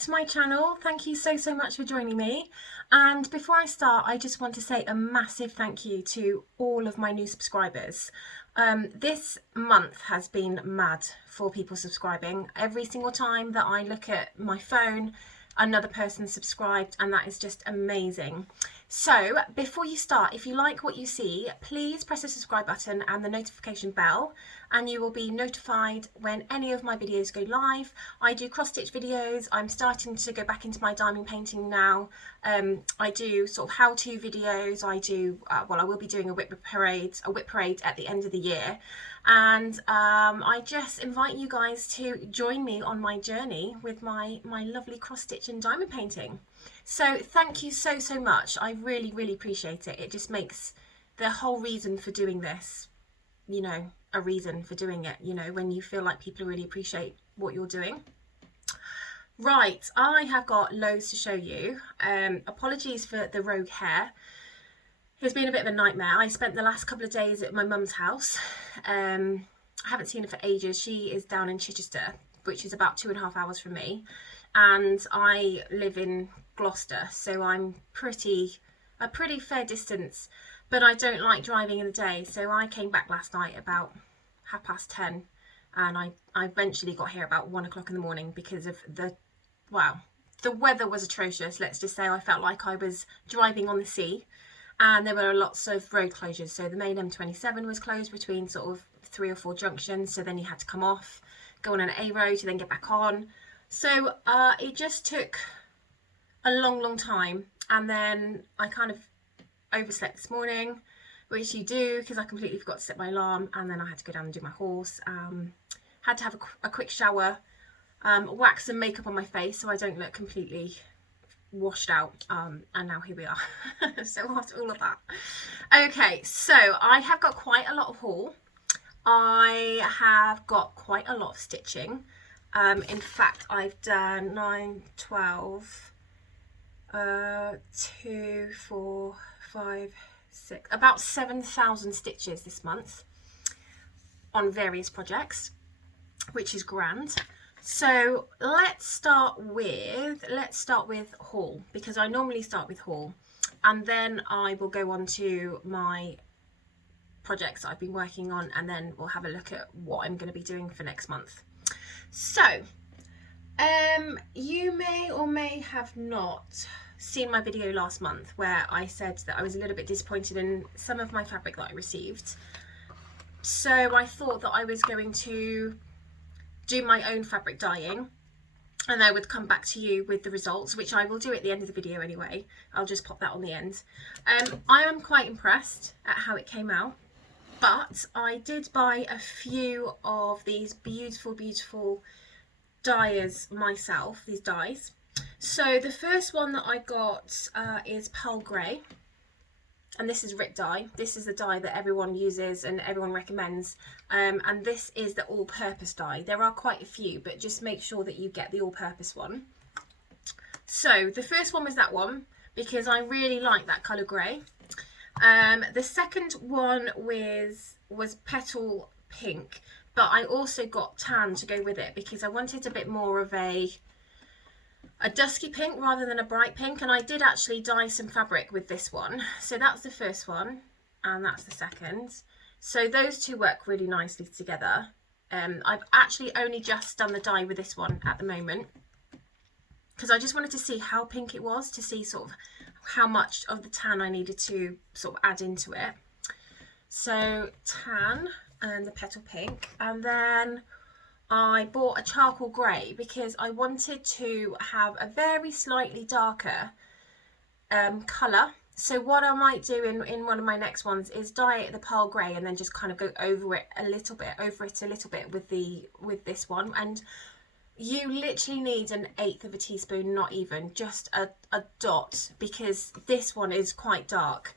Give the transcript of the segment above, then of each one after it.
to my channel. Thank you so much for joining me. And before I start, I just want to say a massive thank you to all of my new subscribers. This month has been mad for people subscribing. Every single time that I look at my phone, another person subscribed, and that is just amazing. So before you start, if you like what you see, please press the subscribe button and the notification bell, and you will be notified when any of my videos go live. I do cross stitch videos. I'm starting to go back into my diamond painting now. I do sort of how-to videos. I do I will be doing a whip parade at the end of the year, and I just invite you guys to join me on my journey with my lovely cross stitch and diamond painting. So thank you so much. I really appreciate it. It just makes the whole reason for doing this, you know, a reason for doing it, you know, when you feel like people really appreciate what you're doing. Right, I have got loads to show you. Apologies for the rogue hair. It's been a bit of a nightmare. I spent the last couple of days at my mum's house. I haven't seen her for ages. She is down in Chichester, which is about 2.5 hours from me, and I live in Gloucester, so I'm a pretty fair distance, but I don't like driving in the day. So I came back last night about 10:30, and I eventually got here about 1 o'clock in the morning because of the weather was atrocious. Let's just say I felt like I was driving on the sea, and there were lots of road closures. So the main M27 was closed between sort of 3 or 4 junctions, so then you had to come off, go on an A road to then get back on. So it just took a long time, and then I kind of overslept this morning, which you do because I completely forgot to set my alarm, and then I had to go down and do my horse. Had to have a quick shower, wax some makeup on my face so I don't look completely washed out, and now here we are. So after all of that, okay, so I have got quite a lot of haul. I have got quite a lot of stitching. In fact, I've done 9, 12, 2, 4, 5, 6, about 7,000 stitches this month on various projects, which is grand. So let's start with haul, because I normally start with haul, and then I will go on to my projects I've been working on, and then we'll have a look at what I'm going to be doing for next month. So you may or may have not seen my video last month where I said that I was a little bit disappointed in some of my fabric that I received. So I thought that I was going to do my own fabric dyeing, and I would come back to you with the results, which I will do at the end of the video anyway. I'll just pop that on the end. I am quite impressed at how it came out, but I did buy a few of these beautiful dyes myself, these dyes. So the first one that I got is Pearl Grey, and this is Rit dye. This is the dye that everyone uses and everyone recommends, and this is the all-purpose dye. There are quite a few, but just make sure that you get the all-purpose one. So the first one was that one because I really like that colour grey. The second one was Petal Pink, but I also got tan to go with it because I wanted a bit more of a dusky pink rather than a bright pink, and I did actually dye some fabric with this one. So that's the first one, and that's the second. So those two work really nicely together. I've actually only just done the dye with this one at the moment because I just wanted to see how pink it was, to see sort of how much of the tan I needed to sort of add into it. So tan and the Petal Pink, and then I bought a charcoal grey because I wanted to have a very slightly darker colour. So what I might do in one of my next ones is dye it the pearl grey and then just kind of go over it a little bit with this one. And you literally need 1/8 of a teaspoon, not even, just a dot, because this one is quite dark.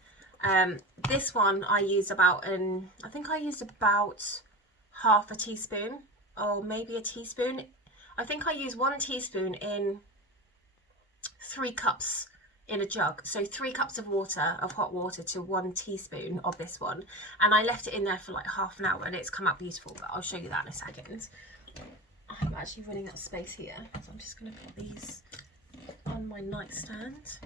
This one I use I think I used about half a teaspoon, or maybe a teaspoon. I think I use 1 teaspoon in 3 cups in a jug. So 3 cups of water, of hot water, to 1 teaspoon of this one. And I left it in there for like half an hour and it's come out beautiful, but I'll show you that in a second. I'm actually running out of space here, so I'm just going to put these on my nightstand.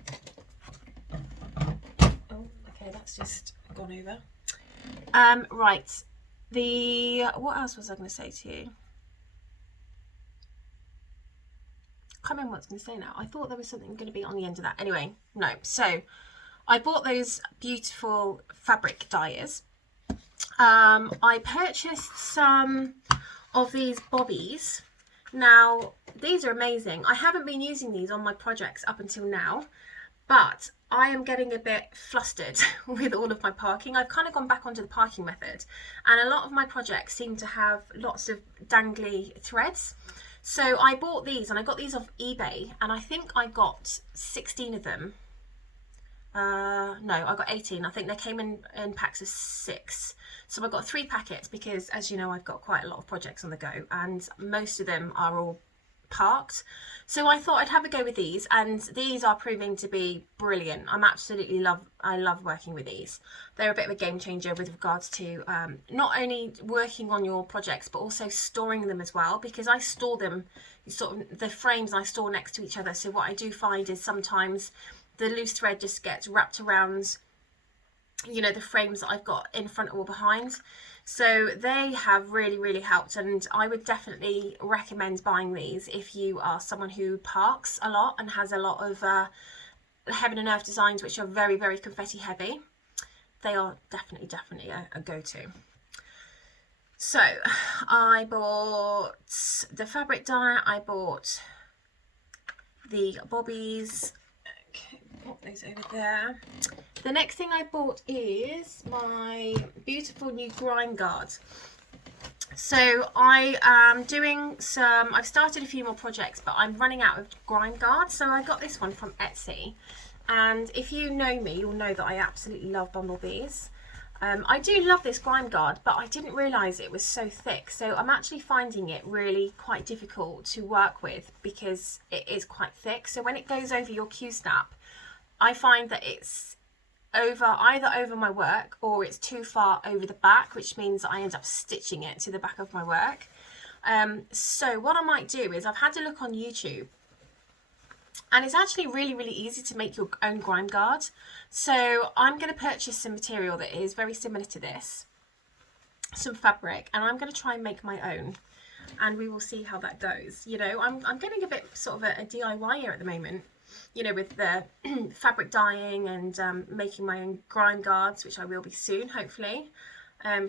Oh, okay, that's just gone over. Right, what else was I going to say to you? I can't remember what I was going to say now. I thought there was something going to be on the end of that. Anyway, no. So I bought those beautiful fabric dyers. I purchased some of these bobbies. Now, these are amazing. I haven't been using these on my projects up until now, but I am getting a bit flustered with all of my parking. I've kind of gone back onto the parking method, and a lot of my projects seem to have lots of dangly threads. So I bought these, and I got these off eBay, and I think I got 16 of them. No, I got 18. I think they came in packs of 6. So I got 3 packets because, as you know, I've got quite a lot of projects on the go, and most of them are all parked. So I thought I'd have a go with these, and these are proving to be brilliant. I love working with these. They're a bit of a game changer with regards to not only working on your projects, but also storing them as well, because I store them, sort of the frames I store next to each other. So what I do find is sometimes the loose thread just gets wrapped around, you know, the frames that I've got in front or behind. So they have really helped, and I would definitely recommend buying these if you are someone who parks a lot and has a lot of heaven and earth designs which are very confetti heavy. They are definitely a go-to. So I bought the fabric dye, I bought the bobbies. Okay, pop those over there. The next thing I bought is my beautiful new grind guard. So I am doing I've started a few more projects, but I'm running out of grind guards. So I got this one from Etsy. And if you know me, you'll know that I absolutely love bumblebees. I do love this grind guard, but I didn't realise it was so thick. So I'm actually finding it really quite difficult to work with because it is quite thick. So when it goes over your Q-snap, I find that it's either over my work or it's too far over the back, which means I end up stitching it to the back of my work. So what I might do is, I've had a look on YouTube, and it's actually really easy to make your own grind guard. So I'm going to purchase some material that is very similar to this, some fabric, and I'm going to try and make my own, and we will see how that goes. You know, I'm getting a bit sort of a DIY here at the moment, you know, with the fabric dyeing and making my own grind guards, which I will be soon, hopefully.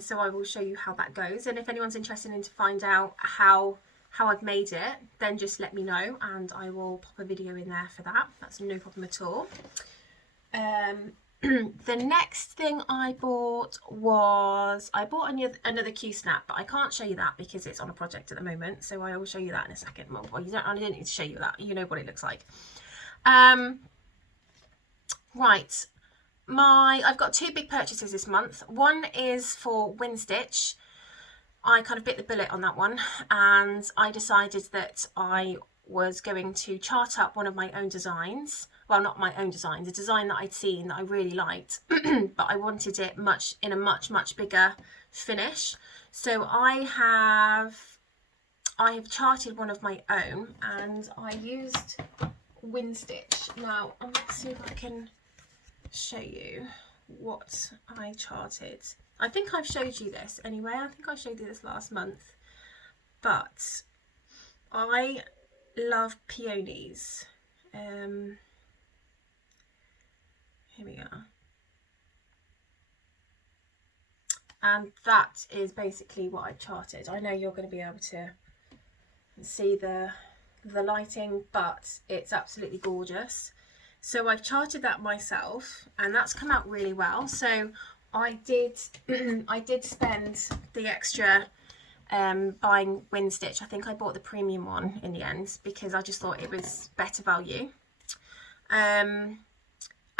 So I will show you how that goes, and if anyone's interested in to find out how I've made it, then just let me know, and I will pop a video in there for that. That's no problem at all. The next thing I bought was, another Q-snap, but I can't show you that because it's on a project at the moment, so I will show you that in a second. Well, I don't need to show you that, you know what it looks like. Right, I've got 2 big purchases this month. One is for wind stitch. I kind of bit the bullet on that one, and I decided that I was going to chart up one of my own designs. Well, not my own designs, a design that I'd seen that I really liked, but I wanted it in a much bigger finish. So I have charted one of my own, and I used wind stitch. Now I'm going to see if I can show you what I charted. I think I've showed you this anyway. I think I showed you this last month, but I love peonies. Here we are, and that is basically what I charted. I know you're going to be able to see the lighting, but it's absolutely gorgeous. So I've charted that myself, and that's come out really well. So I did spend the extra buying wind stitch. I think I bought the premium one in the end because I just thought it was better value. And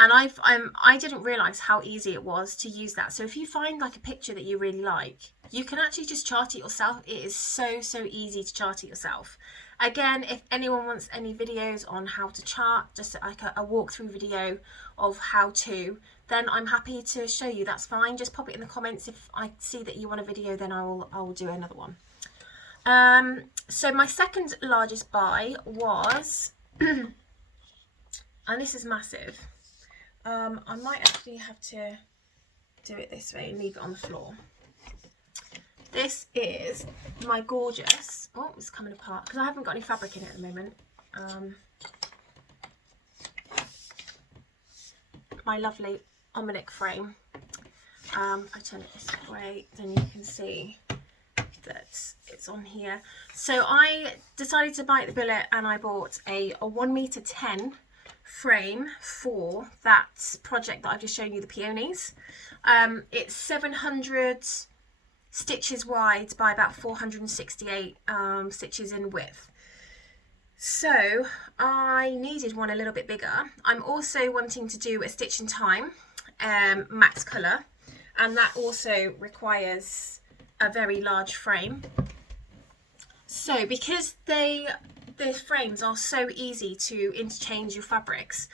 I didn't realise how easy it was to use that. So if you find like a picture that you really like, you can actually just chart it yourself. It is so easy to chart it yourself. Again, if anyone wants any videos on how to chart, just like a walkthrough video of how to, then I'm happy to show you. That's fine. Just pop it in the comments. If I see that you want a video, then I will do another one. So my second largest buy was, and this is massive. I might actually have to do it this way and leave it on the floor. This is my gorgeous, oh, it's coming apart because I haven't got any fabric in it at the moment. My lovely Elbesee frame. I turn it this way, then you can see that it's on here. So I decided to bite the bullet and I bought a 1m10 frame for that project that I've just shown you, the peonies. It's 700 stitches wide by about 468 stitches in width. So I needed one a little bit bigger. I'm also wanting to do a stitch in time max colour, and that also requires a very large frame. So because the frames are so easy to interchange your fabrics,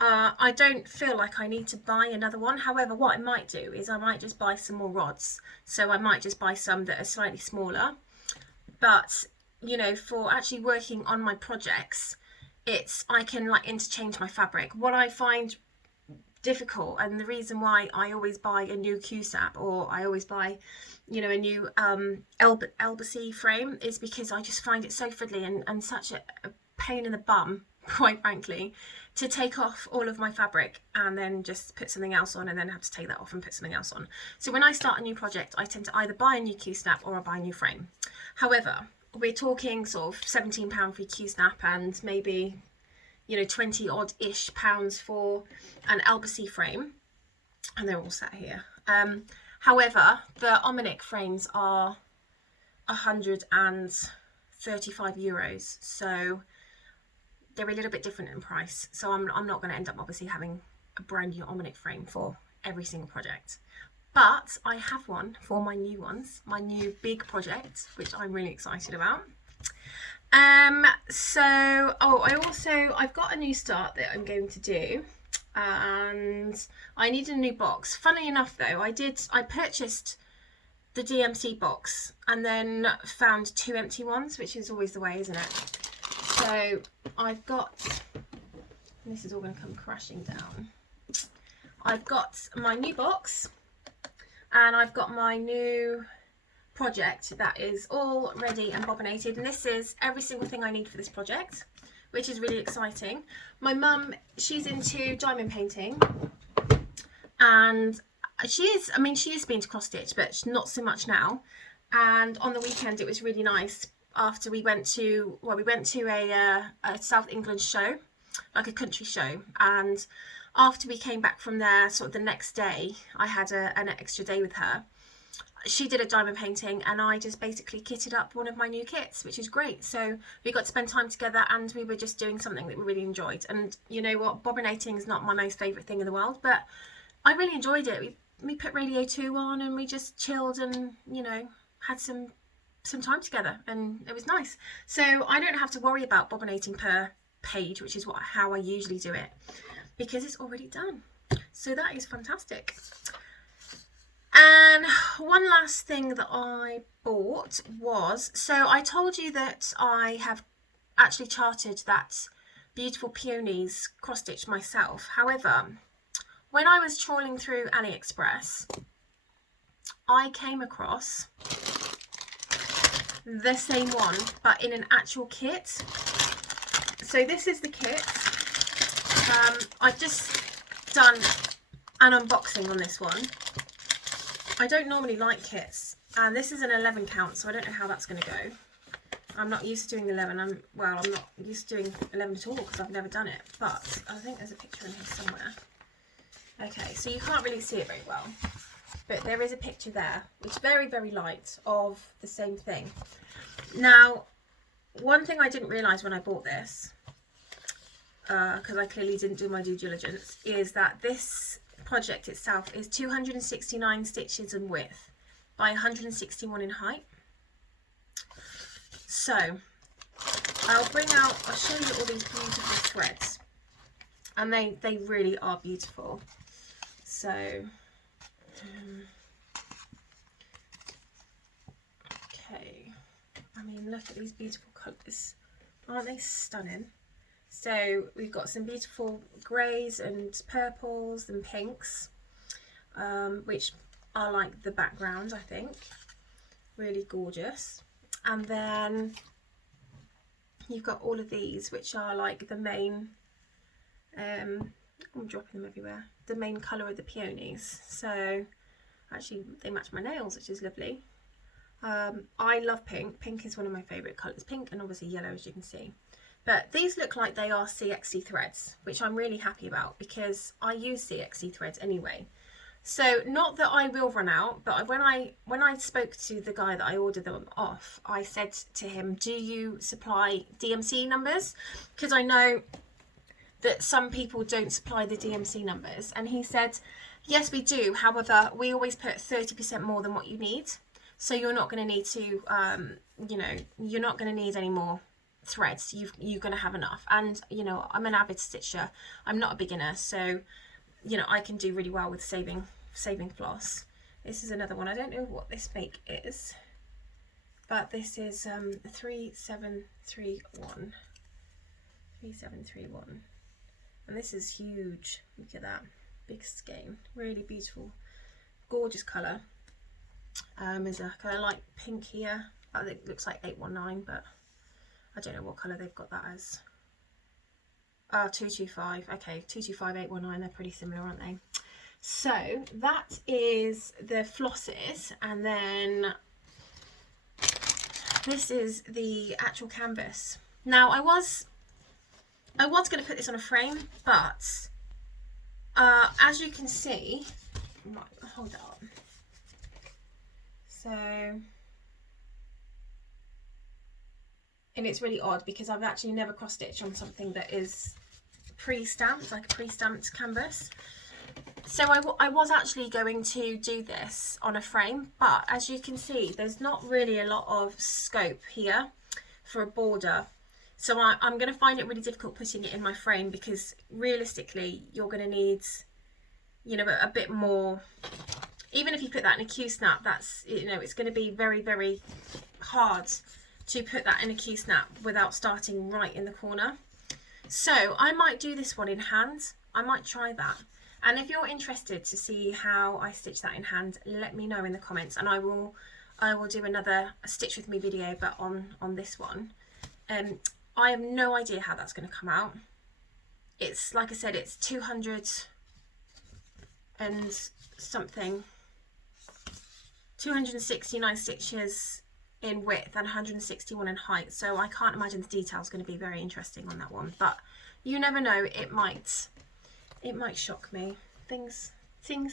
I don't feel like I need to buy another one. However, what I might do is I might just buy some more rods. So I might just buy some that are slightly smaller. But, you know, for actually working on my projects, I can like interchange my fabric. What I find difficult, and the reason why I always buy a new Q-snap, or I always buy, you know, a new Elbessee frame, is because I just find it so fiddly and such a pain in the bum, quite frankly, to take off all of my fabric and then just put something else on and then have to take that off and put something else on. So when I start a new project, I tend to either buy a new Q-snap or I buy a new frame. However, we're talking sort of £17 for a Q-snap and maybe, you know, 20 odd ish pounds for an Elbesee frame, and they're all sat here. However, the Elbesee frames are €135, so they're a little bit different in price. So I'm not going to end up obviously having a brand new Elbesee frame for every single project, but I have one for my new ones, my new big project, which I'm really excited about. I've got a new start that I'm going to do, and I need a new box. Funnily enough though, I purchased the DMC box and then found 2 empty ones, which is always the way, isn't it? So I've got, this is all going to come crashing down. I've got my new box and I've got my new project that is all ready and bobbinated, and this is every single thing I need for this project, which is really exciting. My mum, she's into diamond painting, and she is been to cross stitch, but not so much now. And on the weekend it was really nice after we went to a South England show, like a country show, and after we came back from there, sort of the next day, I had an extra day with her. She did a diamond painting and I just basically kitted up one of my new kits, which is great. So we got to spend time together and we were just doing something that we really enjoyed. And you know what, bobbinating is not my most favourite thing in the world, but I really enjoyed it. We put Radio 2 on and we just chilled and, you know, had some time together, and it was nice. So I don't have to worry about bobbinating per page, which is how I usually do it, because it's already done. So that is fantastic. And one last thing that I bought was, so I told you that I have actually charted that beautiful peonies cross stitch myself. However, when I was trawling through AliExpress, I came across the same one, but in an actual kit. So this is the kit. I've just done an unboxing on this one. I don't normally like kits, and this is an 11 count, so I don't know how that's going to go. I'm not used to doing 11. I'm not used to doing 11 at all because I've never done it, but I think there's a picture in here somewhere. Okay, so you can't really see it very well, but there is a picture there, which is very, very light, of the same thing. Now, one thing I didn't realise when I bought this, because I clearly didn't do my due diligence, is that this project itself is 269 stitches in width by 161 in height. So I'll show you all these beautiful threads, and they really are beautiful. So okay, I'm mean, look at these beautiful colours. Aren't they stunning? So we've got some beautiful greys and purples and pinks, which are like the background, I think. Really gorgeous. And then you've got all of these, which are like the main, I'm dropping them everywhere, the main colour of the peonies. So actually they match my nails, which is lovely. I love pink. Pink is one of my favourite colours. Pink and obviously yellow, as you can see. But these look like they are CXC threads, which I'm really happy about because I use CXC threads anyway. So not that I will run out, but when I spoke to the guy that I ordered them off, I said to him, do you supply DMC numbers? Because I know that some people don't supply the DMC numbers. And he said, yes, we do. However, we always put 30% more than what you need. So you're not going to need to, you know, you're not going to need any more threads. You're going to have enough. And, you know, I'm an avid stitcher. I'm not a beginner. So, you know, I can do really well with saving floss. This is another one. I don't know what this make is, but this is 3731. 3731. And this is huge. Look at that. Big skein. Really beautiful. Gorgeous colour. There's a kind of light pink here. I think it looks like 819, but I don't know what colour they've got that as. 225. Okay, 225, 819. They're pretty similar, aren't they? So that is the flosses, and then this is the actual canvas. Now I was going to put this on a frame, but as you can see, hold that up. So, and it's really odd because I've actually never cross stitched on something that is pre-stamped, like a pre-stamped canvas. So I was actually going to do this on a frame, but as you can see, there's not really a lot of scope here for a border. So I'm going to find it really difficult putting it in my frame because realistically, you're going to need, you know, a bit more. Even if you put that in a Q-snap, that's, you know, it's going to be very, very hard to put that in a Q-snap without starting right in the corner. So I might do this one in hand. I might try that. And if you're interested to see how I stitch that in hand, let me know in the comments, and I will do another stitch with me video, but on this one. I have no idea how that's going to come out. It's, like I said, it's 200 and something, 269 stitches in width and 161 in height, so I can't imagine the detail is going to be very interesting on that one, but you never know, it might shock me. Things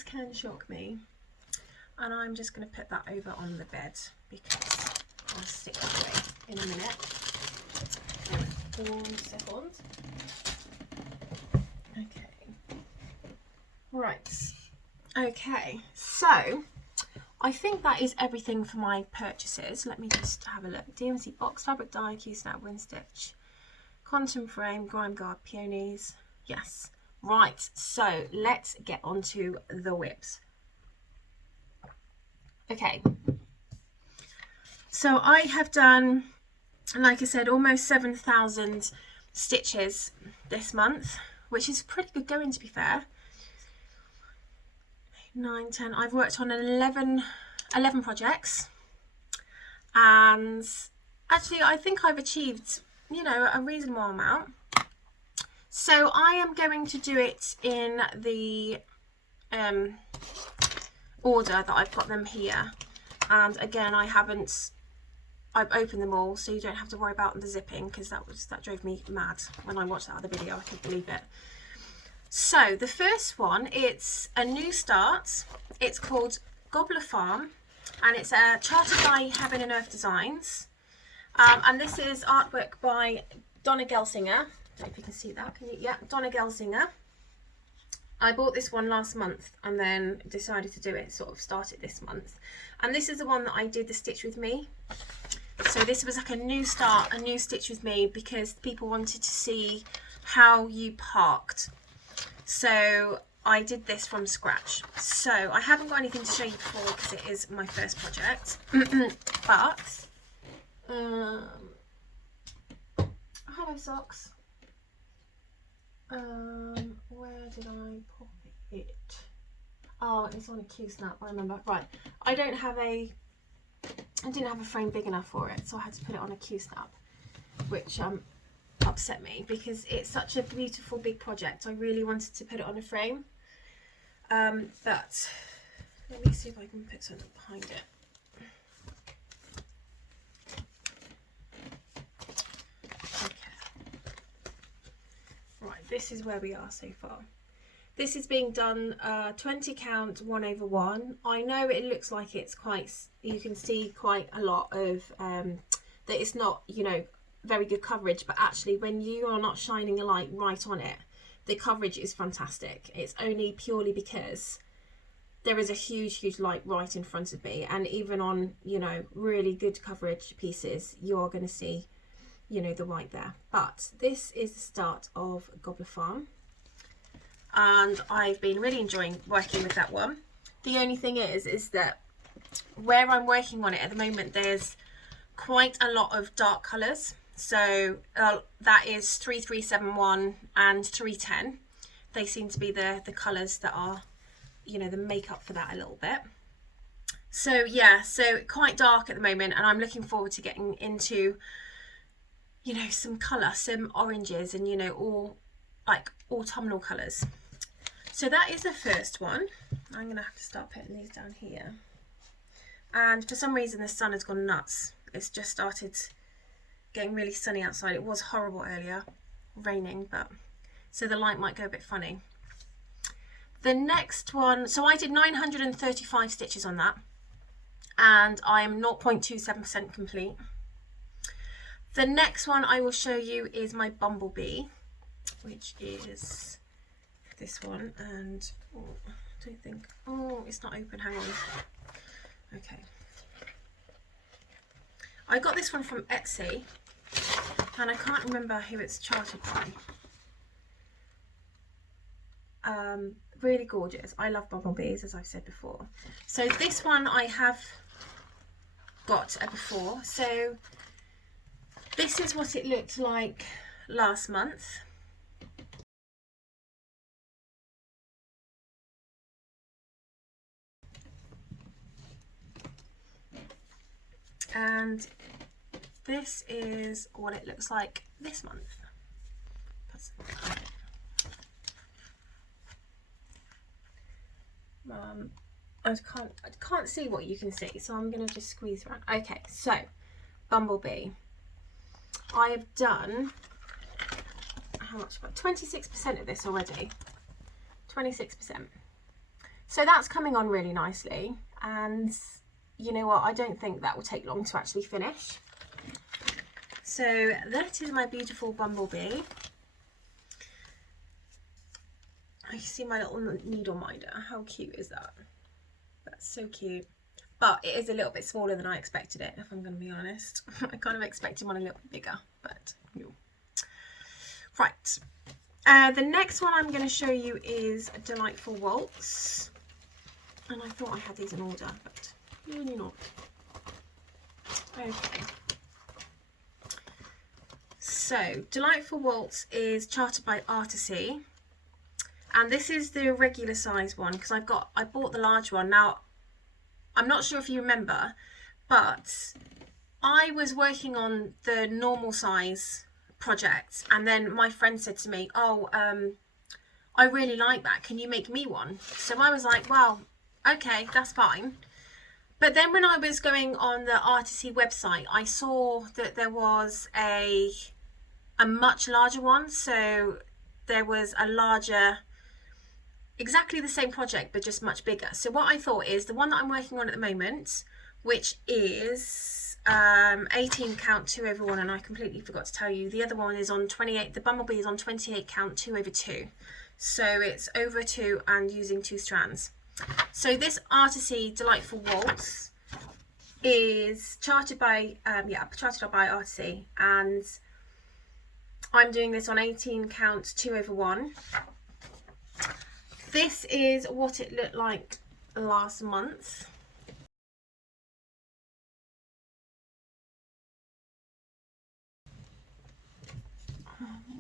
can shock me. And I'm just going to put that over on the bed because I'll stick it away in a minute. 1 second. Okay. Right. Okay, so I think that is everything for my purchases. Let me just have a look. DMC box, fabric dye, Q-snap, wind stitch, quantum frame, grime guard, peonies. Yes. Right, so let's get on to the whips. Okay. So I have done, like I said, almost 7,000 stitches this month, which is pretty good going, to be fair. 9, 10. I've worked on 11 projects, and actually I think I've achieved, you know, a reasonable amount. So I am going to do it in the order that I've got them here, and again I've opened them all, so you don't have to worry about the zipping, because that drove me mad when I watched that other video. I couldn't believe it. So the first one, it's a new start. It's called Gobbler Farm, and it's charted by Heaven and Earth Designs, and this is artwork by Donna Gelsinger. I don't know if you can see that. Can you? Yeah, Donna Gelsinger. I bought this one last month and then decided to do it, sort of start it this month. And this is the one that I did the stitch with me. So this was like a new start, a new stitch with me, because people wanted to see how you parked. So I did this from scratch. So I haven't got anything to show you before because it is my first project. But Hello socks. Where did I pop it? Oh, it's on a Q-snap, I remember. Right, I didn't have a frame big enough for it, so I had to put it on a Q-snap, which upset me because it's such a beautiful big project. I really wanted to put it on a frame, but let me see if I can put something behind it. Okay. Right, this is where we are so far. This is being done 20 count 1/1. I know it looks like it's quite, you can see quite a lot of, that it's not, you know, very good coverage, but actually when you are not shining a light right on it, the coverage is fantastic. It's only purely because there is a huge light right in front of me, and even on, you know, really good coverage pieces, you're going to see, you know, the white there. But this is the start of Gobbler Farm, and I've been really enjoying working with that one. The only thing is that where I'm working on it at the moment, there's quite a lot of dark colours. So that is 3371 and 310. They seem to be the colours that are, you know, the makeup for that a little bit. So yeah, so quite dark at the moment, and I'm looking forward to getting into, you know, some colour, some oranges, and, you know, all like autumnal colours. So that is the first one. I'm going to have to start putting these down here. And for some reason the sun has gone nuts. It's just started getting really sunny outside. It was horrible earlier, raining, but so the light might go a bit funny. The next one, so I did 935 stitches on that, and I'm 0.27% complete. The next one I will show you is my bumblebee, which is this one, and oh, I don't think, oh, it's not open, hang on. Okay. I got this one from Etsy, and I can't remember who it's charted by. Really gorgeous. I love bumblebees, as I've said before. So this one I have got before. So this is what it looked like last month. And this is what it looks like this month. I can't see what you can see, so I'm gonna just squeeze around. Okay, so bumblebee. I have done how much? About 26% of this already. 26%. So that's coming on really nicely, and you know what, I don't think that will take long to actually finish. So that is my beautiful bumblebee. I see my little needle minder. How cute is that? That's so cute. But it is a little bit smaller than I expected it, if I'm going to be honest. I kind of expected one a little bit bigger, but no. Right. The next one I'm going to show you is Delightful Waltz. And I thought I had these in order, but really not. Okay. So, Delightful Waltz is charted by Artisee. And this is the regular size one, because I bought the large one. Now, I'm not sure if you remember, but I was working on the normal size project, and then my friend said to me, oh, I really like that, can you make me one? So I was like, well, okay, that's fine. But then when I was going on the Artisee website, I saw that there was a much larger one. So there was a larger, exactly the same project, but just much bigger. So what I thought is the one that I'm working on at the moment, which is 18 count 2/1, and I completely forgot to tell you, the other one is on 28, the bumblebee is on 28 count 2/2. So it's over 2 and using 2 strands. So this Artisee Delightful Waltz is charted by Artisee, and I'm doing this on 18 count 2/1. This is what it looked like last month.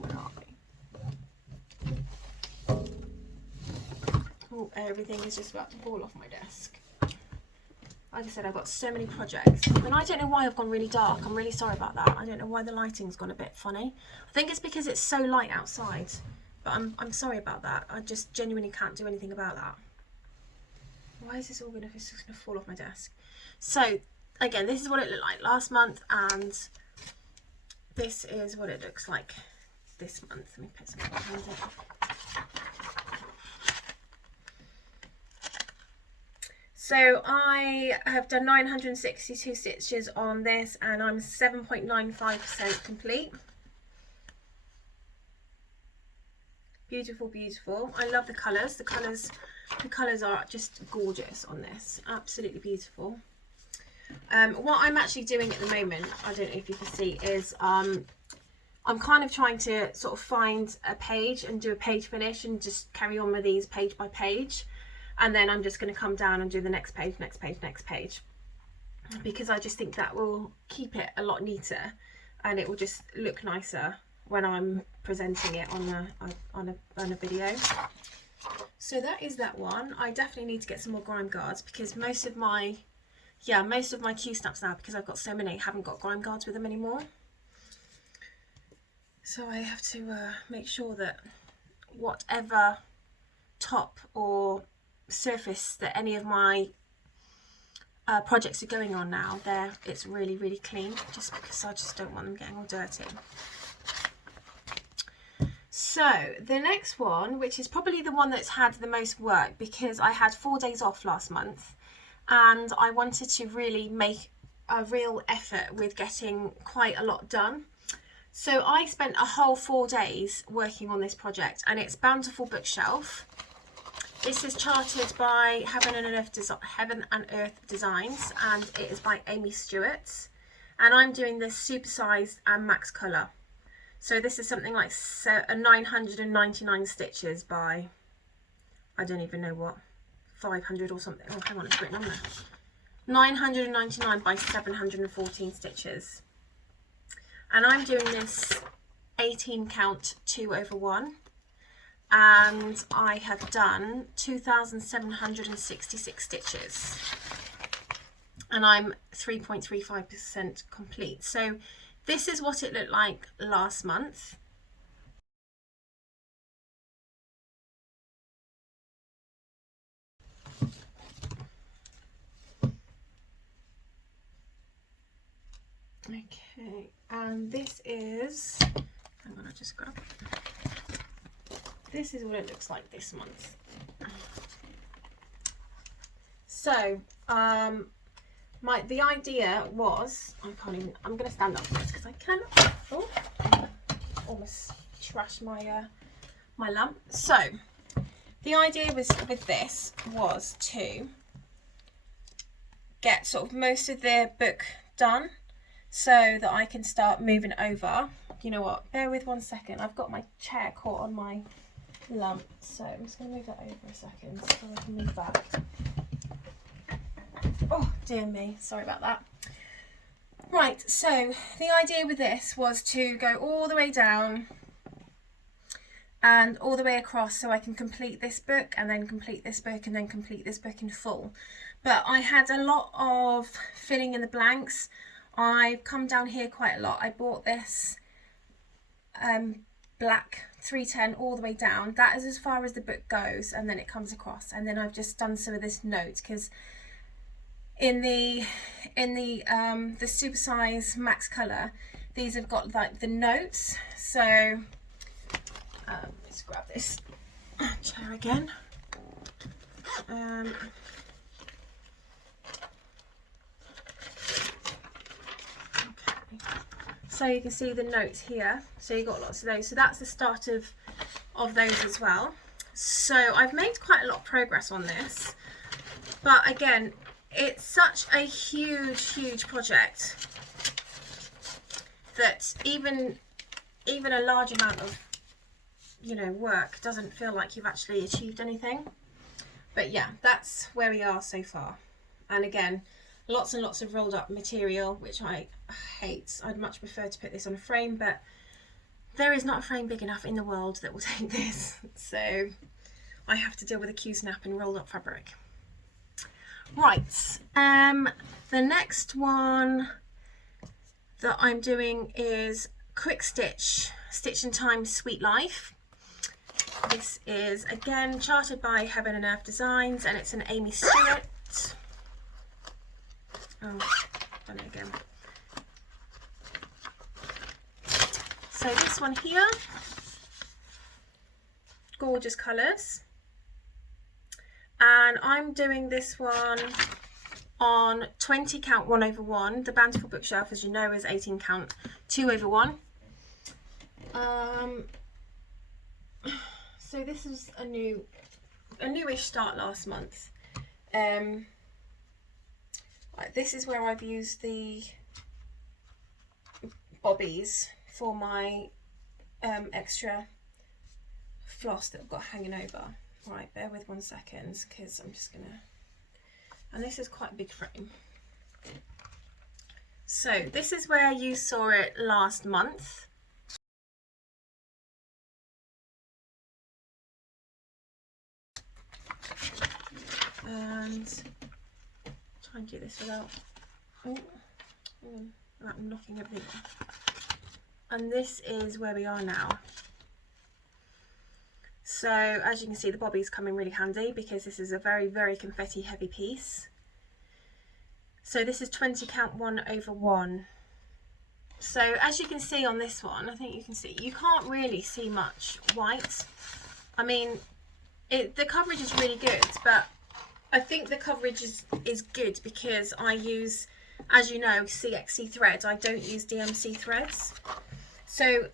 Where are we? Oh, everything is just about to fall off my desk. Like I said, I've got so many projects, and I don't know why I've gone really dark. I'm really sorry about that. I don't know why the lighting's gone a bit funny. I think it's because it's so light outside, but I'm sorry about that. I just genuinely can't do anything about that. Why is this all gonna, it's just gonna fall off my desk? So again, this is what it looked like last month, and this is what it looks like this month. Let me put some behind it. So I have done 962 stitches on this, and I'm 7.95% complete. Beautiful, beautiful. I love the colours. The colours are just gorgeous on this. Absolutely beautiful. What I'm actually doing at the moment, I don't know if you can see, is I'm kind of trying to sort of find a page and do a page finish and just carry on with these page by page. And then I'm just going to come down and do the next page, next page, next page, because I just think that will keep it a lot neater, and it will just look nicer when I'm presenting it on a video. So that is that one. I definitely need to get some more grime guards, because most of my Q snaps now, because I've got so many, haven't got grime guards with them anymore. So I have to make sure that whatever top or surface that any of my projects are going on now, it's really, really clean, just because I just don't want them getting all dirty. So the next one, which is probably the one that's had the most work, because I had 4 days off last month and I wanted to really make a real effort with getting quite a lot done. So I spent a whole 4 days working on this project, and it's Bountiful Bookshelf. This is charted by Heaven and Earth Designs, and it is by Amy Stewart. And I'm doing this supersized and max colour. So this is something like 999 stitches by, I don't even know what, 500 or something. Oh, hang on, it's written on there. 999 by 714 stitches. And I'm doing this 18 count 2/1. And I have done 2,766 stitches, and I'm 3.35% complete. So this is what it looked like last month. Okay, and this is, I'm gonna just grab it. This is what it looks like this month. So the idea was, I'm going to stand up for this because I cannot. Oh, almost trashed my my lamp. So the idea with this was to get sort of most of the book done, so that I can start moving over. You know what? Bear with 1 second. I've got my chair caught on my lamp, so I'm just going to move that over a second so I can move back. Oh dear me, sorry about that. Right, so the idea with this was to go all the way down and all the way across, so I can complete this book and then complete this book and then complete this book in full. But I had a lot of filling in the blanks. I've come down here quite a lot. I bought this black 310 all the way down. That is as far as the book goes, and then it comes across, and then I've just done some of this note, because in the supersize max color, these have got like the notes. So let's grab this chair again. So you can see the notes here, so you've got lots of those. So that's the start of those as well. So I've made quite a lot of progress on this, but again, it's such a huge project that even a large amount of, you know, work doesn't feel like you've actually achieved anything. But yeah, that's where we are so far. And again, lots and lots of rolled up material, which I hate. I'd much prefer to put this on a frame, but there is not a frame big enough in the world that will take this, so I have to deal with a Q-snap and rolled up fabric. Right, the next one that I'm doing is Quick Stitch, Stitch and Time Sweet Life. This is again charted by Heaven and Earth Designs, and it's an Amy Stewart. Oh, done it again. So this one here, gorgeous colours, and I'm doing this one on 20 count 1/1. The Bountiful bookshelf, as you know, is 18 count 2/1. So this is a newish start last month. This is where I've used the bobbies for my extra floss that I've got hanging over. Right, bear with 1 second, because I'm just gonna, and this is quite a big frame. So this is where you saw it last month. And try and do this without knocking everything off. And this is where we are now. So as you can see, the bobbies come in really handy because this is a very, very confetti heavy piece. So this is 20 count 1/1. So as you can see on this one, I think you can see, you can't really see much white. I mean, the coverage is really good, but I think the coverage is good because I use, as you know, CXC threads. I don't use DMC threads. So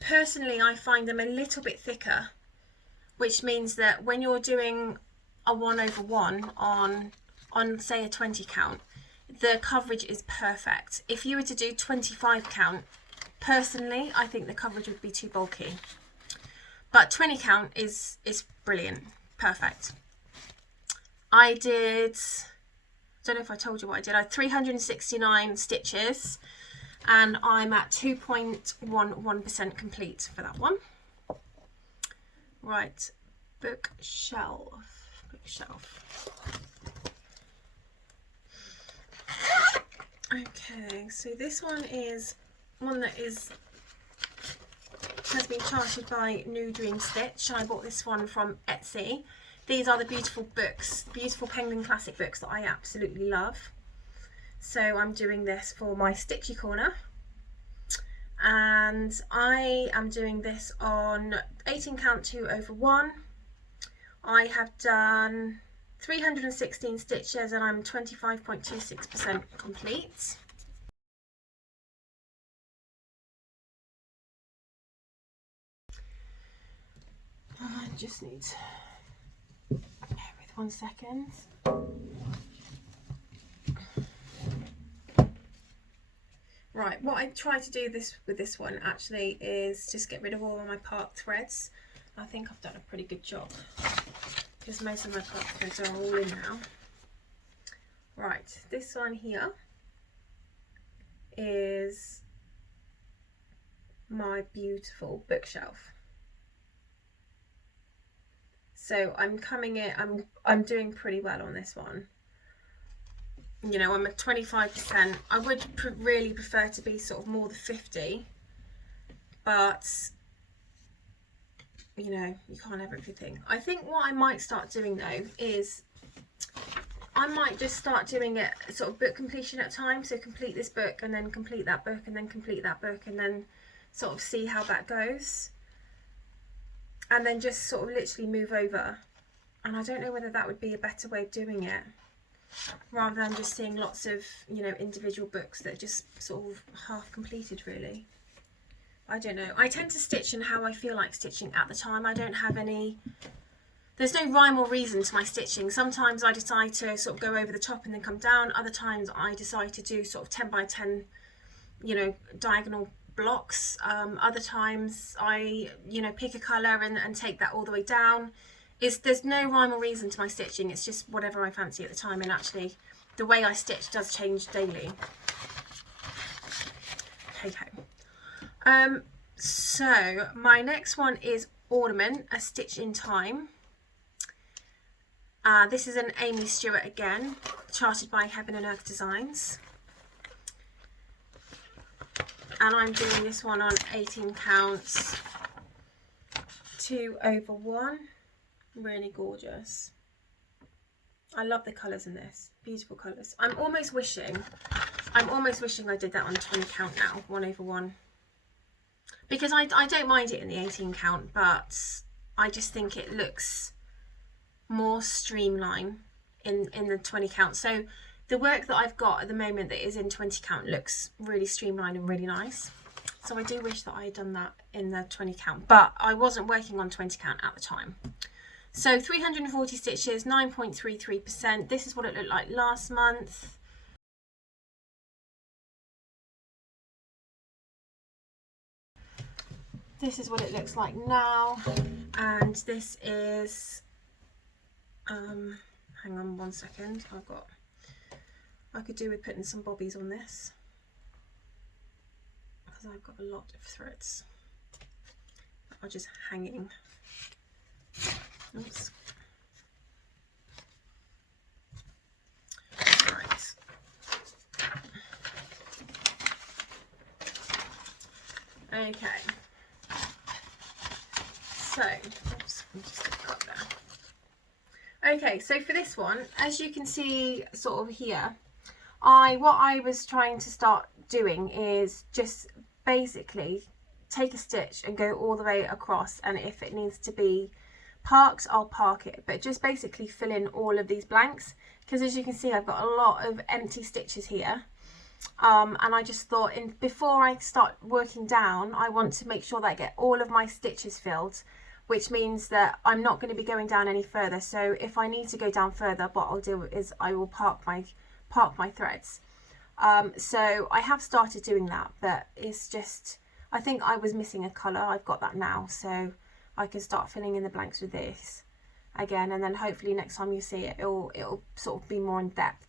personally, I find them a little bit thicker, which means that when you're doing a 1/1 on say a 20 count, the coverage is perfect. If you were to do 25 count, personally, I think the coverage would be too bulky. But 20 count is brilliant, perfect. I did, I don't know if I told you what I did. I had 369 stitches, and I'm at 2.11% complete for that one. Right, bookshelf. Okay, so this one is one that has been charted by New Dream Stitch, and I bought this one from Etsy. These are the beautiful books, the beautiful Penguin Classic books that I absolutely love. So I'm doing this for my Stitchy Corner, and I am doing this on 18 count 2/1. I have done 316 stitches and I'm 25.26% complete. I just need, bear with 1 second. Right, what I try to do with this one actually is just get rid of all of my part threads. I think I've done a pretty good job because most of my part threads are all in now. Right, this one here is my beautiful bookshelf. So I'm doing pretty well on this one. You know, I'm at 25%. I would really prefer to be sort of more the 50, but you know, you can't have everything. I think what I might start doing though is I might just start doing it sort of book completion at a time. So complete this book and then complete that book and then complete that book and then sort of see how that goes. And then just sort of literally move over. And I don't know whether that would be a better way of doing it, rather than just seeing lots of, you know, individual books that are just sort of half completed really. I don't know. I tend to stitch in how I feel like stitching at the time. I don't have any, there's no rhyme or reason to my stitching. Sometimes I decide to sort of go over the top and then come down. Other times I decide to do sort of 10 by 10, you know, diagonal blocks. Other times I, you know, pick a colour and take that all the way down. There's no rhyme or reason to my stitching. It's just whatever I fancy at the time, and actually the way I stitch does change daily. Hey ho. So my next one is Ornament, A Stitch in Time. This is an Amy Stewart again, charted by Heaven and Earth Designs. And I'm doing this one on 18 counts, 2/1. Really gorgeous. I love the colours in this, beautiful colours. I'm almost wishing I did that on 20 count now, 1/1. Because I don't mind it in the 18 count, but I just think it looks more streamlined in the 20 count. So the work that I've got at the moment that is in 20 count looks really streamlined and really nice. So I do wish that I had done that in the 20 count, but I wasn't working on 20 count at the time. So 340 stitches, 9.33%. This is what it looked like last month. This is what it looks like now. And this is, hang on 1 second, I could do with putting some bobbies on this, because I've got a lot of threads that are just hanging. Oops. Right. Okay. So, oops, I'm just going to cut there. Okay, so for this one, as you can see sort of here, what I was trying to start doing is just basically take a stitch and go all the way across, and if it needs to be parked, I'll park it, but just basically fill in all of these blanks, because as you can see I've got a lot of empty stitches here, and I just thought before I start working down, I want to make sure that I get all of my stitches filled, which means that I'm not going to be going down any further. So if I need to go down further, what I'll do is I will park my threads. So I have started doing that, but it's just, I think I was missing a colour. I've got that now, so I can start filling in the blanks with this again, and then hopefully next time you see it, it'll sort of be more in depth.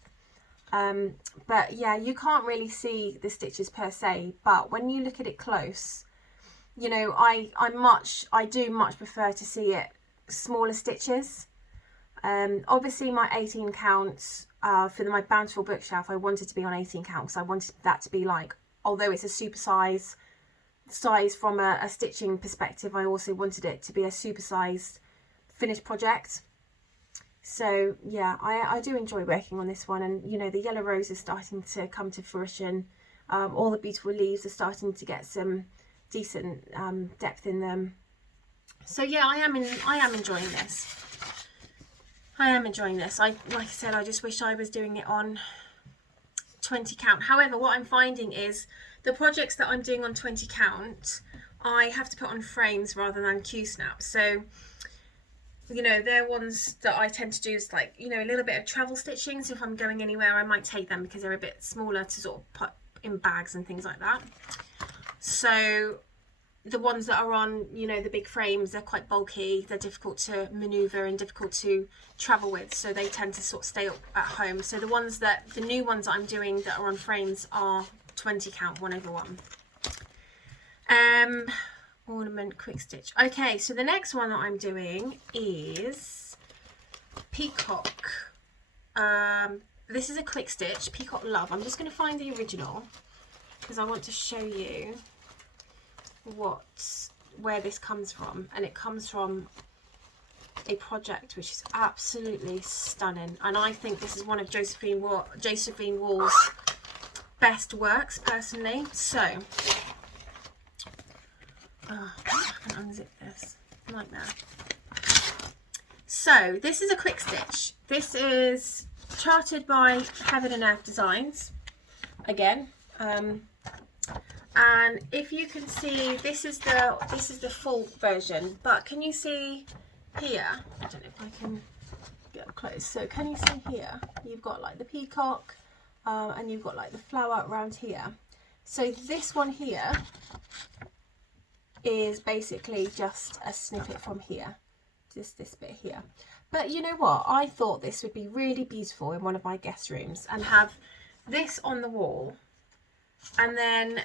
But yeah, you can't really see the stitches per se, but when you look at it close, you know, I do much prefer to see it smaller stitches. Obviously my 18 counts for my Bountiful bookshelf, I wanted to be on 18 counts. I wanted that to be like, although it's a super size from a stitching perspective, I also wanted it to be a super sized finished project. So yeah, I do enjoy working on this one, and you know, the yellow rose is starting to come to fruition. All the beautiful leaves are starting to get some decent depth in them. So yeah, I am enjoying this. I am enjoying this. Like I said, I just wish I was doing it on 20 count. However, what I'm finding is the projects that I'm doing on 20 count, I have to put on frames rather than Q-snaps. So, you know, they're ones that I tend to do is like, you know, a little bit of travel stitching. So if I'm going anywhere, I might take them because they're a bit smaller to sort of put in bags and things like that. So the ones that are on, you know, the big frames, they're quite bulky, they're difficult to maneuver and difficult to travel with, so they tend to sort of stay up at home. So the new ones that I'm doing that are on frames are 20 count, 1/1. Ornament quick stitch. Okay, so the next one that I'm doing is Peacock. This is a quick stitch, Peacock Love. I'm just going to find the original because I want to show you where this comes from, and it comes from a project which is absolutely stunning, and I think this is one of Josephine Wall's best works personally. So I can unzip this like that. So this is a quick stitch. This is charted by Heaven and Earth Designs again. And if you can see, this is the full version, but can you see here? I don't know if I can get up close. So can you see here? You've got like the peacock, and you've got like the flower around here. So this one here is basically just a snippet from here, just this bit here. But you know what? I thought this would be really beautiful in one of my guest rooms and have this on the wall And then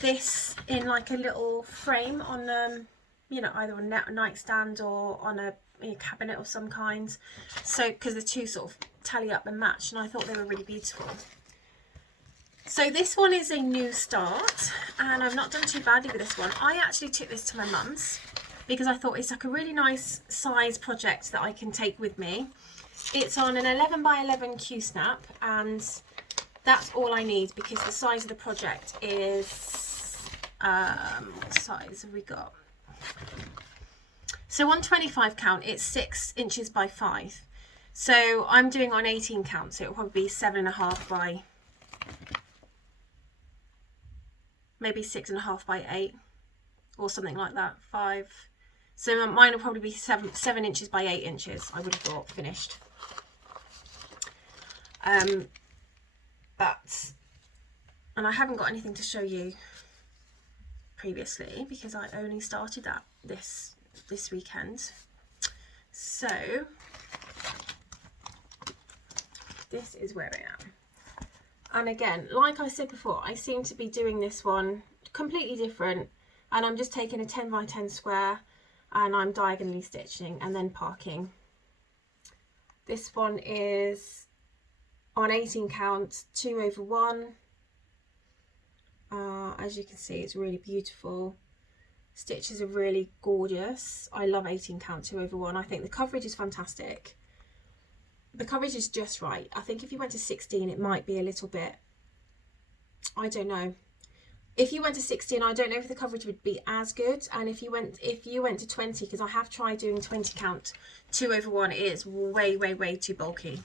this in like a little frame on, you know, either on a nightstand or on a cabinet of some kind. So, because the two sort of tally up and match, and I thought they were really beautiful. So this one is a new start, and I've not done too badly with this one. I actually took this to my mum's because I thought it's like a really nice size project that I can take with me. It's on an 11 by 11 Q-snap, and that's all I need because the size of the project is, what size have we got? So on 25 count, it's 6 inches by 5. So I'm doing on 18 count, so it'll probably be 7.5 by, maybe 6.5 by 8 or something like that, 5. So mine will probably be 7 inches by 8 inches, I would have thought, finished. And I haven't got anything to show you previously because I only started that this weekend. So this is where I am. And again, like I said before, I seem to be doing this one completely different, and I'm just taking a 10 by 10 square and I'm diagonally stitching and then parking. This one is on 18 count, 2/1. As you can see, it's really beautiful. Stitches are really gorgeous. I love 18 count, 2/1. I think the coverage is fantastic. The coverage is just right. I think if you went to 16, it might be a little bit, I don't know. If you went to 16, I don't know if the coverage would be as good. And if you went to 20, because I have tried doing 20 count, 2/1, it is way too bulky.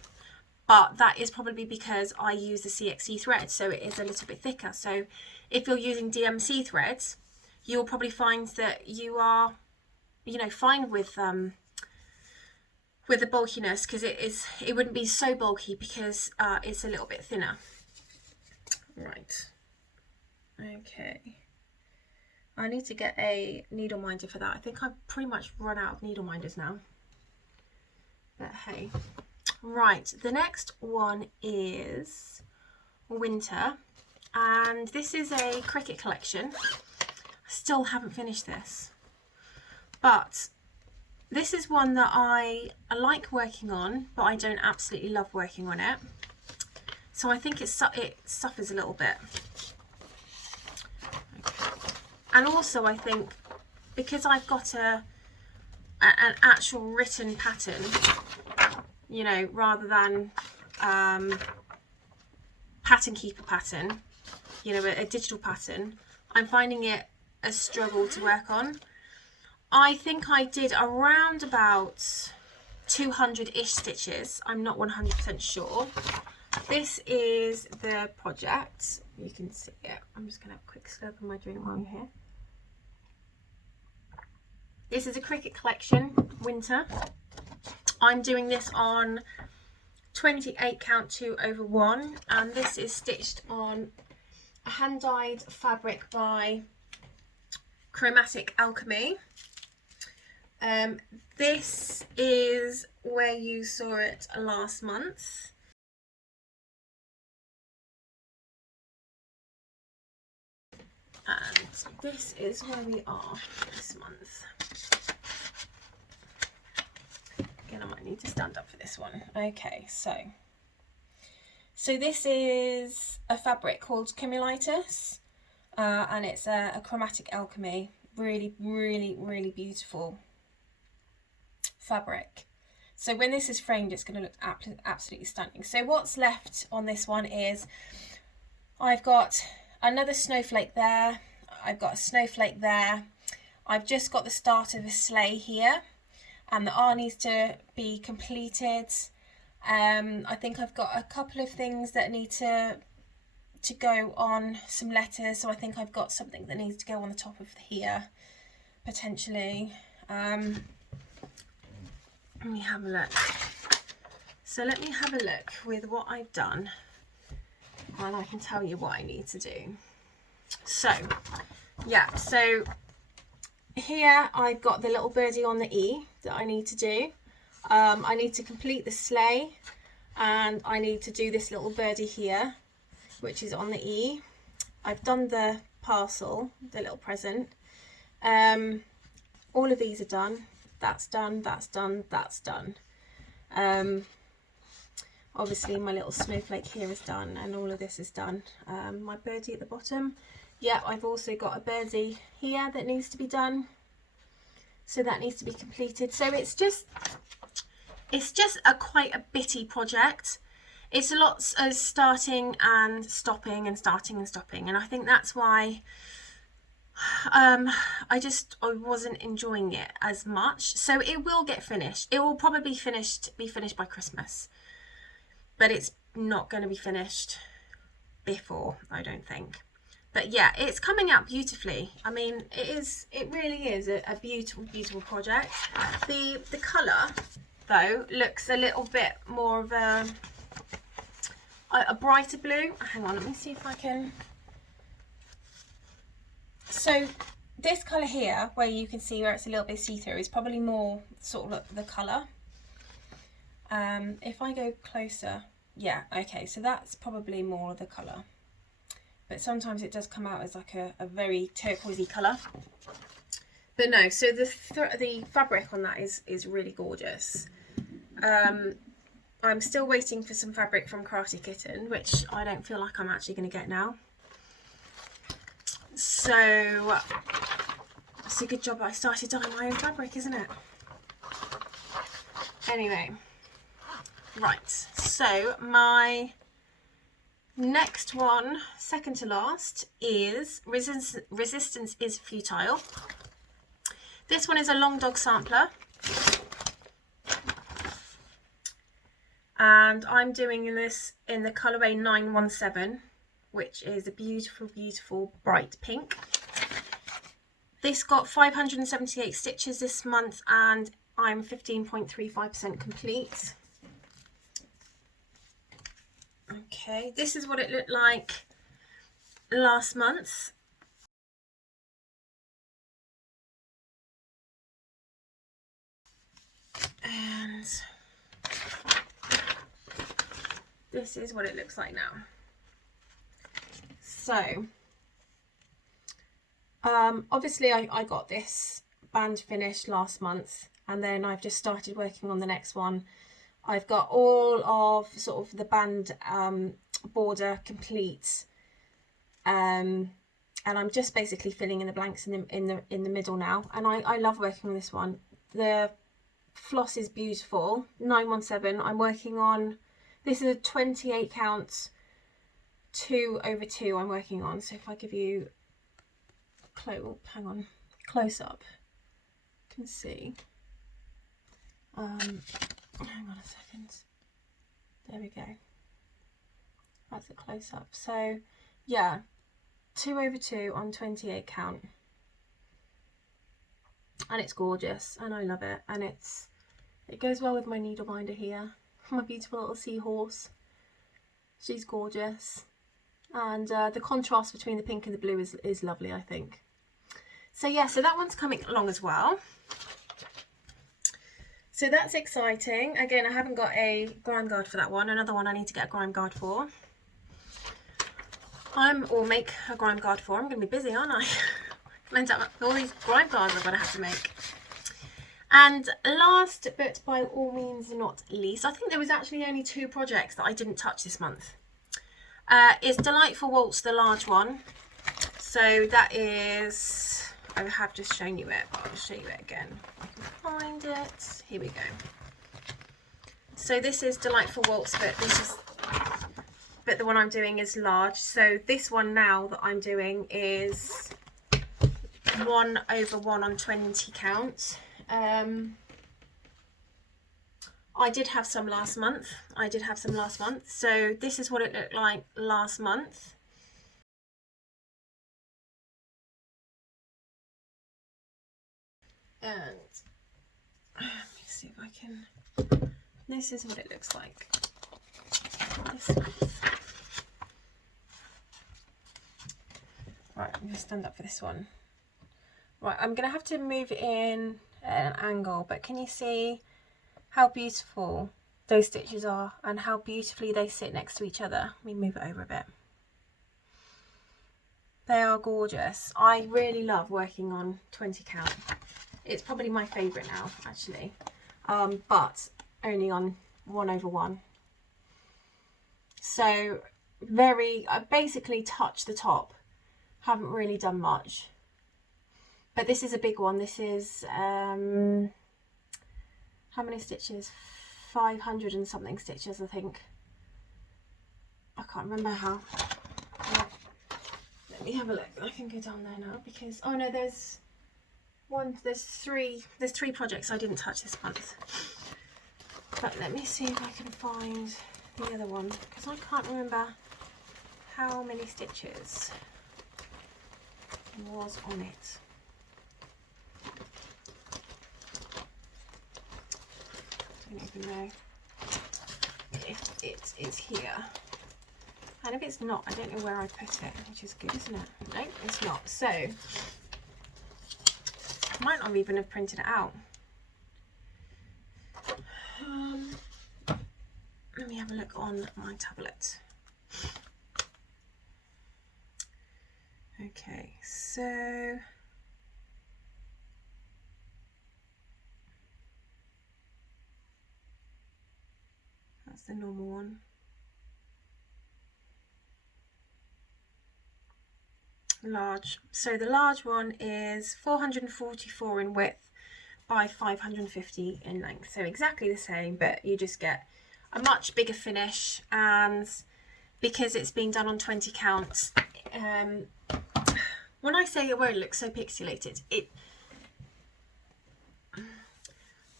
But that is probably because I use the CXC thread, so it is a little bit thicker. So if you're using DMC threads, you'll probably find that you are, you know, fine with the bulkiness, because it wouldn't be so bulky because it's a little bit thinner. Right. Okay. I need to get a needle minder for that. I think I've pretty much run out of needle minders now. But hey. Right, the next one is winter, and this is a cricket collection. I still haven't finished this, but this is one that I like working on, but I don't absolutely love working on it. So I think it suffers a little bit. Okay. And also I think because I've got an actual written pattern, you know, rather than pattern keeper pattern, you know, a digital pattern, I'm finding it a struggle to work on. I think I did around about 200-ish stitches. I'm not 100% sure. This is the project. You can see it. I'm just going to have a quick slurp of my drink while you're here. This is a cricket collection, winter. I'm doing this on 28 count 2/1, and this is stitched on a hand-dyed fabric by Chromatic Alchemy. This is where you saw it last month. And this is where we are this month. Again, I might need to stand up for this one. Okay, so this is a fabric called Cumulitis, and it's a Chromatic Alchemy. Really beautiful fabric. So when this is framed, it's going to look absolutely stunning. So what's left on this one is I've got another snowflake there. I've got a snowflake there. I've just got the start of a sleigh here, and the R needs to be completed. I think I've got a couple of things that need to go on some letters, so I think I've got something that needs to go on the top of here, potentially. Let me have a look. So let me have a look with what I've done, and I can tell you what I need to do. So, yeah, so here I've got the little birdie on the E that I need to do. I need to complete the sleigh, and I need to do this little birdie here, which is on the E. I've done the parcel, the little present. All of these are done. That's done, that's done, that's done. Obviously my little snowflake here is done, and all of this is done. My birdie at the bottom, yeah, I've also got a birdie here that needs to be done, so that needs to be completed. So it's just quite a bitty project. It's a lot of starting and stopping and starting and stopping, and I think that's why I wasn't enjoying it as much. So it will get finished. It will probably be finished by Christmas, but it's not going to be finished before, I don't think. But yeah, it's coming out beautifully. I mean, it really is a beautiful project. The colour though looks a little bit more of a brighter blue. Hang on, let me see if I can. So this colour here, where you can see where it's a little bit see-through, is probably more sort of the colour. If I go closer, yeah, okay, so that's probably more of the colour. But sometimes it does come out as like a very turquoisey colour. But no, so the fabric on that is really gorgeous. I'm still waiting for some fabric from Crafty Kitten, which I don't feel like I'm actually going to get now. So it's a good job I started dyeing my own fabric, isn't it? Anyway, right, so my next one, second to last, is Resistance is Futile. This one is a long dog sampler, and I'm doing this in the colourway 917, which is a beautiful bright pink. This got 578 stitches this month, and I'm 15.35% complete. Okay, this is what it looked like last month. And this is what it looks like now. So, obviously I got this band finished last month, and then I've just started working on the next one. I've got all of sort of the band border complete, and I'm just basically filling in the blanks in the middle now. And I love working on this one. The floss is beautiful. 917. I'm working on. This is a 28 count 2/2 I'm working on. So if I give you hang on, close up, you can see. Hang on a second. There we go. That's a close up. So yeah, 2/2 on 28 count, and it's gorgeous, and I love it, and it goes well with my needleminder here. My beautiful little seahorse. She's gorgeous, and the contrast between the pink and the blue is lovely, I think. So yeah, so that one's coming along as well. So that's exciting. Again, I haven't got a grime guard for that one. Another one I need to get a grime guard for. Or make a grime guard for. I'm going to be busy, aren't I? I'll end up with all these grime guards I'm going to have to make. And last but by all means not least, I think there was actually only 2 projects that I didn't touch this month. Is Delightful Waltz, the large one. So that is, I have just shown you it, but I'll show you it again. I can find it. Here we go. So this is Delightful Waltz, but the one I'm doing is large. So this one now that I'm doing is 1/1 on 20 count. I did have some last month. So this is what it looked like last month. And let me see if I can. This is what it looks like this month. Right, I'm going to stand up for this one. Right, I'm going to have to move it in at an angle, but can you see how beautiful those stitches are and how beautifully they sit next to each other? Let me move it over a bit. They are gorgeous. I really love working on 20 count. It's probably my favourite now, actually, but only on 1/1. So I basically touched the top, haven't really done much, but this is a big one. This is how many stitches? 500 and something stitches, I think. I can't remember how. Let me have a look. I can go down there now because, oh no, there's three projects I didn't touch this month. But let me see if I can find the other one, because I can't remember how many stitches was on it. I don't even know if it is here. And if it's not, I don't know where I put it, which is good, isn't it? No, it's not. So, I might not even have printed it out. Let me have a look on my tablet. Okay, so that's the normal one. Large. So the large one is 444 in width by 550 in length. So exactly the same, but you just get a much bigger finish, and because it's been done on 20 counts, when I say it won't look so pixelated,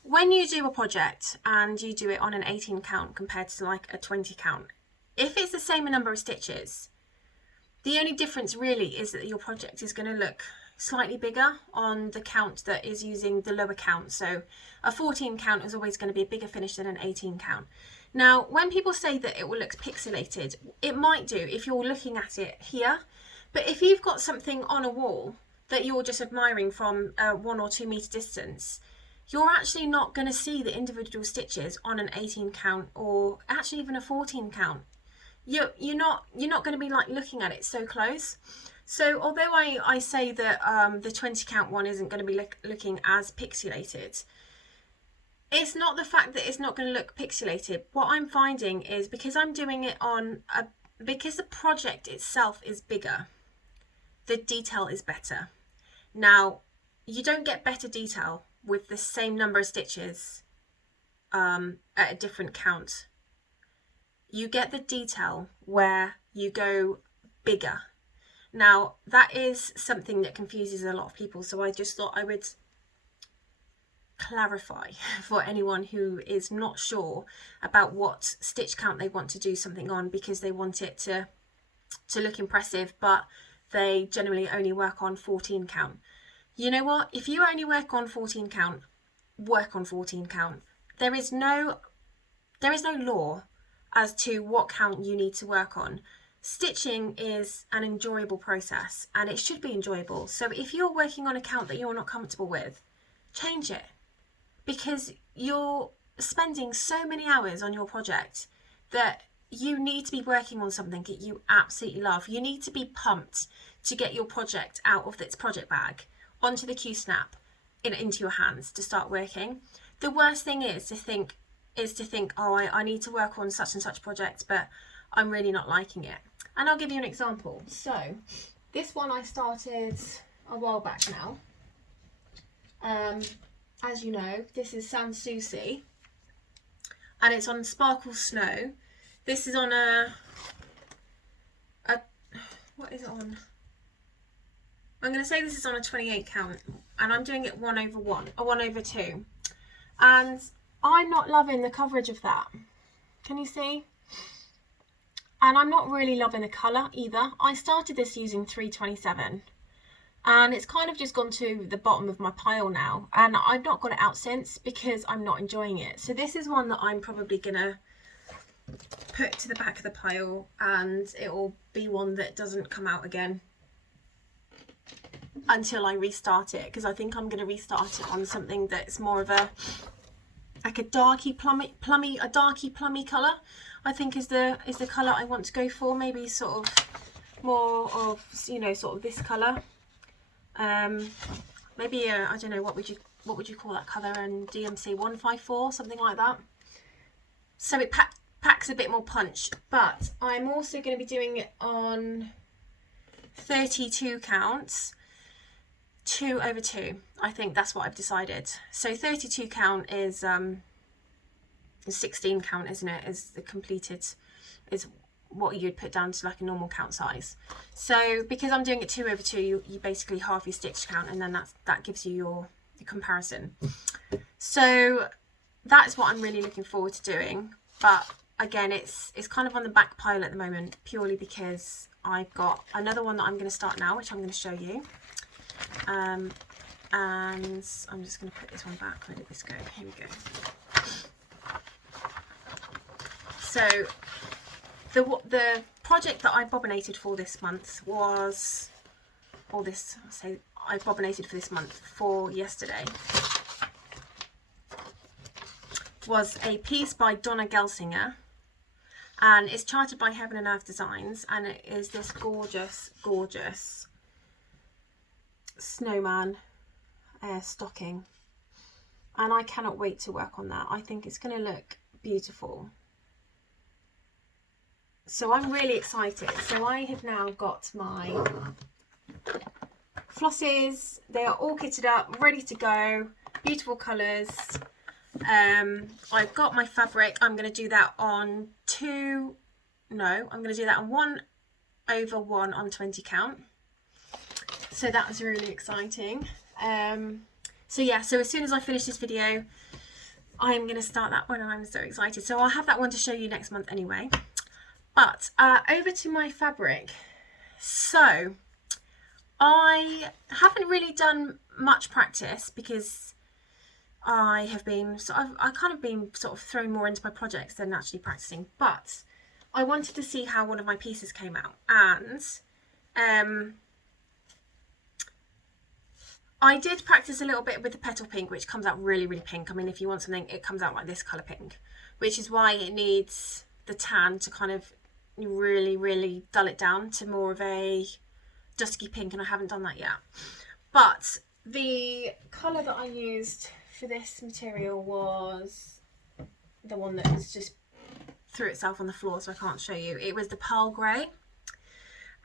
when you do a project and you do it on an 18 count compared to like a 20 count, if it's the same number of stitches, the only difference really is that your project is going to look slightly bigger on the count that is using the lower count. So a 14 count is always going to be a bigger finish than an 18 count. Now, when people say that it will look pixelated, it might do if you're looking at it here. But if you've got something on a wall that you're just admiring from a 1 or 2 meter distance, you're actually not going to see the individual stitches on an 18 count or actually even a 14 count. You're not going to be like looking at it so close. So although I say that the 20 count one isn't going to be looking as pixelated, it's not the fact that it's not going to look pixelated. What I'm finding is because I'm doing it on because the project itself is bigger, the detail is better. Now, you don't get better detail with the same number of stitches at a different count. You get the detail where you go bigger. Now, that is something that confuses a lot of people, so I just thought I would clarify for anyone who is not sure about what stitch count they want to do something on, because they want it to look impressive, but they generally only work on 14 count. You know what? If you only work on 14 count, work on 14 count. There is no law as to what count you need to work on. Stitching is an enjoyable process, and it should be enjoyable. So if you're working on a count that you're not comfortable with, change it, because you're spending so many hours on your project that you need to be working on something that you absolutely love. You need to be pumped to get your project out of its project bag onto the Q-snap into your hands to start working. The worst thing is to think, oh, I need to work on such and such project, but I'm really not liking it. And I'll give you an example. So this one I started a while back now. As you know, this is Soucis, and it's on Sparkle Snow. This is on a what is it on? I'm going to say this is on a 28 count, and I'm doing it 1/1 or 1/2, and I'm not loving the coverage of that. Can you see? And I'm not really loving the colour either. I started this using 327, and it's kind of just gone to the bottom of my pile now, and I've not got it out since because I'm not enjoying it. So this is one that I'm probably gonna put to the back of the pile, and it will be one that doesn't come out again until I restart it, because I think I'm going to restart it on something that's more of a like a darky plummy colour. I think is the colour I want to go for. Maybe sort of more of, you know, sort of this colour. Maybe I don't know, what would you call that colour? And DMC 154, something like that. So it packs a bit more punch. But I'm also going to be doing it on 32 counts, 2/2. I think that's what I've decided. So 32 count is 16 count, isn't it? Is the completed, is what you'd put down to like a normal count size. So because I'm doing it 2/2, you basically half your stitch count, and then that gives you your comparison. So that's what I'm really looking forward to doing. But again, it's kind of on the back pile at the moment, purely because I've got another one that I'm going to start now, which I'm going to show you. And I'm just going to put this one back. Where did this go? Here we go. So the project that I bobbinated for this month was, or this, I bobbinated for this month for yesterday, was a piece by Donna Gelsinger, and it's charted by Heaven and Earth Designs, and it is this gorgeous, gorgeous snowman stocking, and I cannot wait to work on that. I think it's going to look beautiful. So I'm really excited. So I have now got my flosses. They are all kitted up, ready to go, beautiful colours. I've got my fabric. I'm going to do that on I'm going to do that on 1/1 on 20 count. So that was really exciting. So yeah, so as soon as I finish this video, I'm going to start that one, and I'm so excited. So I'll have that one to show you next month anyway. But over to my fabric. So I haven't really done much practice because I have been I've kind of been sort of thrown more into my projects than actually practicing. But I wanted to see how one of my pieces came out, and I did practice a little bit with the petal pink, which comes out really, really pink. I mean, if you want something, it comes out like this colour pink, which is why it needs the tan to kind of really, really dull it down to more of a dusky pink, and I haven't done that yet. But the colour that I used for this material was the one that was just threw itself on the floor, so I can't show you. It was the pearl grey,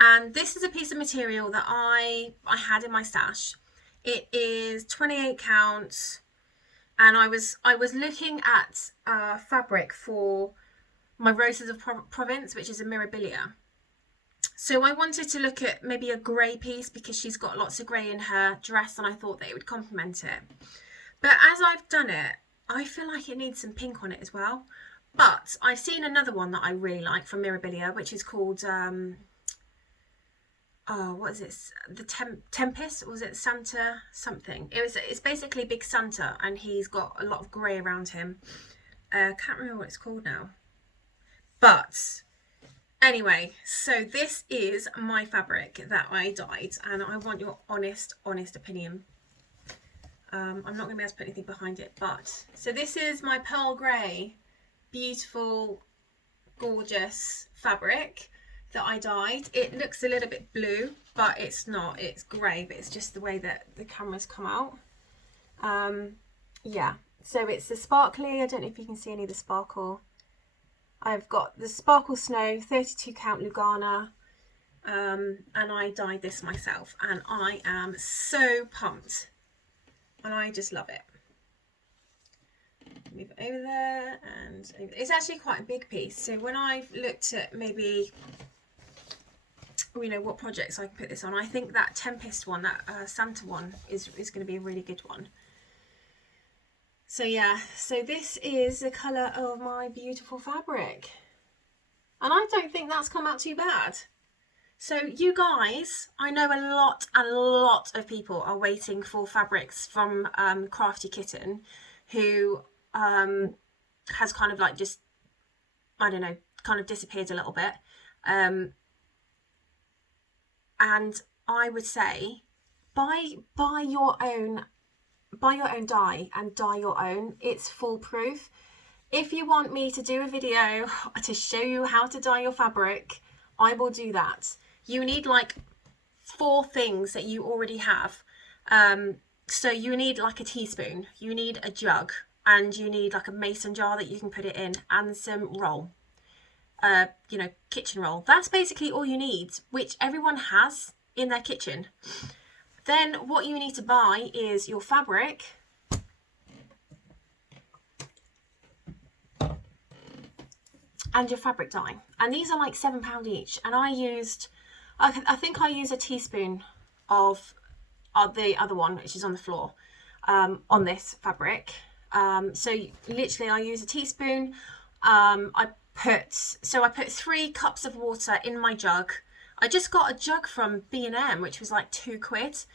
and this is a piece of material that I had in my stash. It is 28 counts, and I was looking at fabric for my Roses of Provence, which is a Mirabilia. So I wanted to look at maybe a grey piece because she's got lots of grey in her dress, and I thought that it would complement it. But as I've done it, I feel like it needs some pink on it as well. But I've seen another one that I really like from Mirabilia, which is called what is it? The Tempest? Or was it Santa something? It's basically Big Santa, and he's got a lot of grey around him. Can't remember what it's called now. But anyway, so this is my fabric that I dyed, and I want your honest opinion. I'm not going to be able to put anything behind it, but so this is my pearl grey, beautiful, gorgeous fabric that I dyed. It looks a little bit blue, but it's not. It's grey, but it's just the way that the cameras come out. Yeah, so it's the sparkly. I don't know if you can see any of the sparkle. I've got the Sparkle Snow 32 count Lugana, and I dyed this myself, and I am so pumped, and I just love it. Move it over there, and it's actually quite a big piece. So when I've looked at maybe, you know, what projects I can put this on, I think that Tempest one, that Santa one, is going to be a really good one. So yeah, so this is the colour of my beautiful fabric, and I don't think that's come out too bad. So you guys, I know a lot of people are waiting for fabrics from Crafty Kitten, who has kind of like just, I don't know, kind of disappeared a little bit. And I would say buy your own dye and dye your own. It's foolproof. If you want me to do a video to show you how to dye your fabric, I will do that. you need like 4 things that you already have. So you need like a teaspoon, you need a jug, and you need like a mason jar that you can put it in, and some roll, you know, kitchen roll. That's basically all you need, which everyone has in their kitchen. Then what you need to buy is your fabric, and your fabric dye, and these are like £7 each. And I think I use a teaspoon of the other one, which is on the floor, on this fabric. So literally I use a teaspoon. I put 3 cups of water in my jug. I just got a jug from B&M, which was like £2.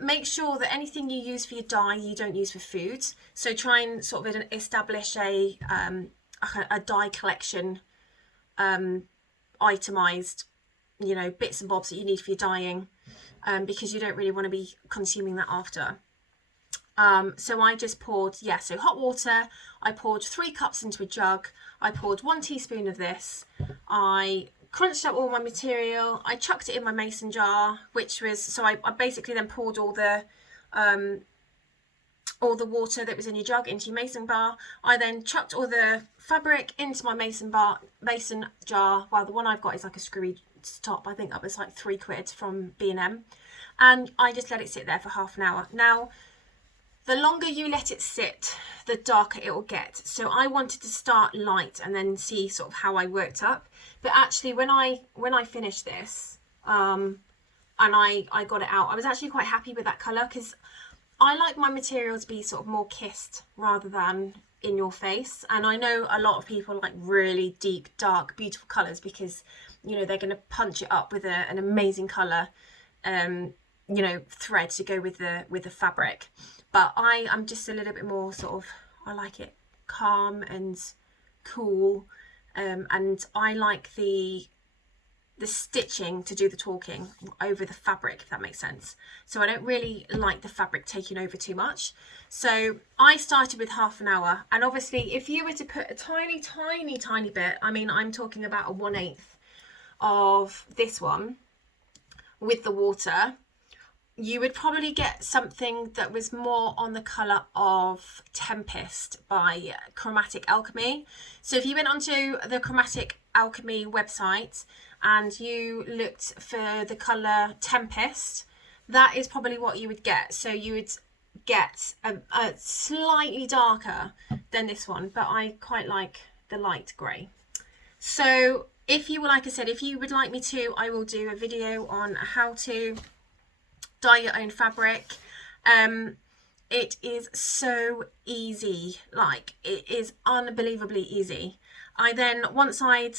Make sure that anything you use for your dye you don't use for food. So try and sort of establish a dye collection, itemized, you know, bits and bobs that you need for your dyeing, because you don't really want to be consuming that after. So I just poured, so hot water, I poured 3 cups into a jug, I poured 1 teaspoon of this, I crunched up all my material, I chucked it in my mason jar, which was, so I basically then poured all the water that was in your jug into your mason jar. I then chucked all the fabric into my mason jar. Well, the one I've got is like a screwy top. I think that was like £3 from B&M. And I just let it sit there for half an hour. Now, the longer you let it sit, the darker it will get. So I wanted to start light and then see sort of how I worked up. But actually, when I finished this, and I got it out, I was actually quite happy with that colour, because I like my material to be sort of more kissed rather than in your face. And I know a lot of people like really deep, dark, beautiful colours, because, you know, they're going to punch it up with an amazing colour, you know, thread to go with the fabric. But I'm just a little bit more sort of, I like it calm and cool, and I like the stitching to do the talking over the fabric, if that makes sense. So I don't really like the fabric taking over too much. So I started with half an hour, and obviously if you were to put a tiny bit, I mean, I'm talking about a 1/8 of this one with the water, you would probably get something that was more on the colour of Tempest by Chromatic Alchemy. So if you went onto the Chromatic Alchemy website and you looked for the colour Tempest, that is probably what you would get. So you would get a slightly darker than this one, but I quite like the light grey. So if you, like I said, if you would like me to, I will do a video on how to dye your own fabric. It is so easy, like it is unbelievably easy. I then, once I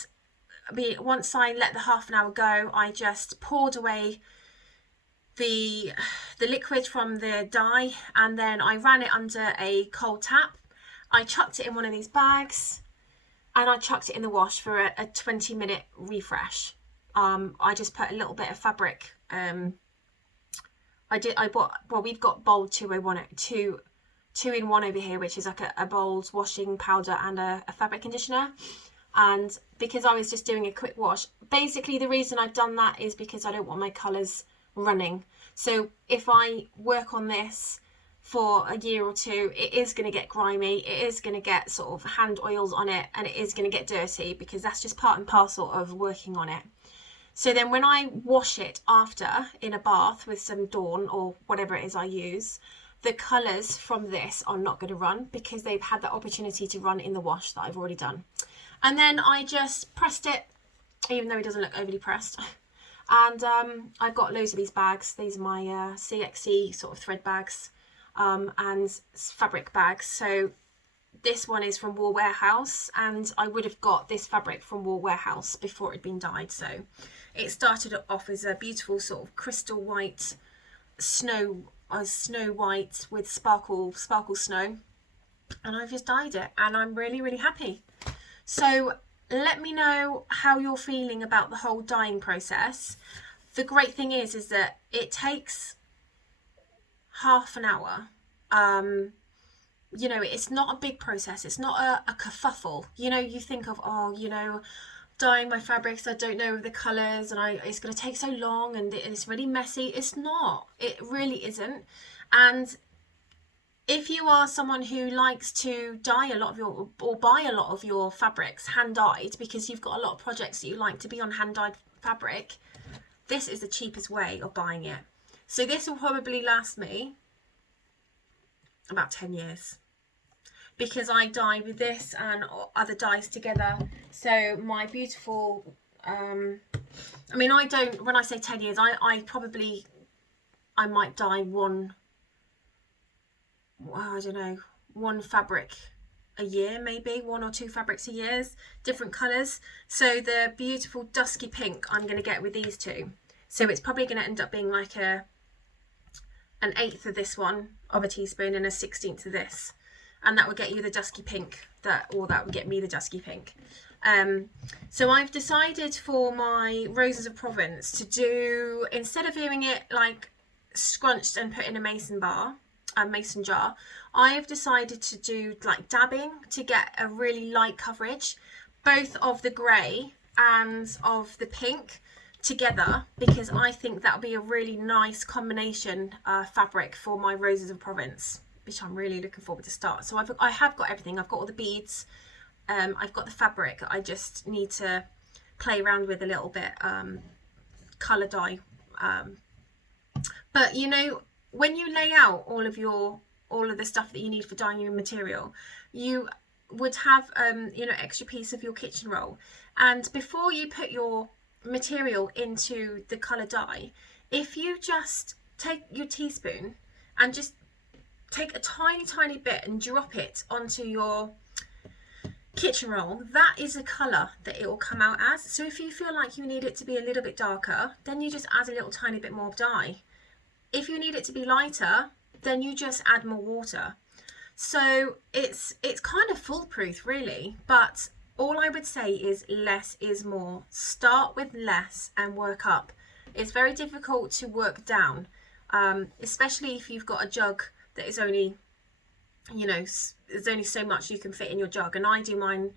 let the half an hour go, I just poured away the liquid from the dye, and then I ran it under a cold tap. I chucked it in one of these bags, and I chucked it in the wash for a 20-minute refresh. I just put a little bit of fabric, we've got bold 2-in-1 over here, which is like a bold washing powder and a fabric conditioner. And because I was just doing a quick wash, basically the reason I've done that is because I don't want my colours running. So if I work on this for a year or two, it is going to get grimy, it is going to get sort of hand oils on it, and it is going to get dirty, because that's just part and parcel of working on it. So then when I wash it after in a bath with some Dawn or whatever it is I use, the colours from this are not going to run, because they've had the opportunity to run in the wash that I've already done. And then I just pressed it, even though it doesn't look overly pressed. And I've got loads of these bags. These are my CXC sort of thread bags, and fabric bags. So this one is from Wool Warehouse, and I would have got this fabric from Wool Warehouse before it had been dyed. So it started off as a beautiful sort of crystal white snow white with sparkle snow, and I've just dyed it, and I'm really happy. So let me know how you're feeling about the whole dyeing process. The great thing is that it takes half an hour. You know, it's not a big process. It's not a kerfuffle. You know, you think of, oh, you know, dyeing my fabrics, I don't know the colours, and it's going to take so long, and it's really messy. It's not. It really isn't. And if you are someone who likes to dye a lot of your, or buy a lot of your fabrics hand dyed, because you've got a lot of projects that you like to be on hand dyed fabric, this is the cheapest way of buying it. So this will probably last me about 10 years. Because I dye with this and other dyes together. So my beautiful, I mean, I don't, when I say 10 years, I might dye one, I don't know, one fabric a year, maybe 1 or 2 fabrics a year, different colours. So the beautiful dusky pink I'm going to get with these two. So it's probably going to end up being like an 1/8 of this one, of a teaspoon, and a 1/16 of this. And that would get you the dusky pink, or that would get me the dusky pink. So I've decided for my Roses of Provence to do, instead of doing it like scrunched and put in a mason jar, I have decided to do like dabbing to get a really light coverage, both of the grey and of the pink together, because I think that would be a really nice combination fabric for my Roses of Provence, which I'm really looking forward to start. So I have got everything. I've got all the beads. I've got the fabric. I just need to play around with a little bit, colour dye. But you know, when you lay out all of the stuff that you need for dyeing your material, you would have you know, extra piece of your kitchen roll. And before you put your material into the colour dye, if you just take your teaspoon and just take a tiny bit and drop it onto your kitchen roll, that is a colour that it will come out as. So if you feel like you need it to be a little bit darker, then you just add a little tiny bit more dye. If you need it to be lighter, then you just add more water. So it's kind of foolproof, really. But all I would say is less is more. Start with less and work up. It's very difficult to work down, especially if you've got a jug that is only, you know, there's only so much you can fit in your jug, and I do mine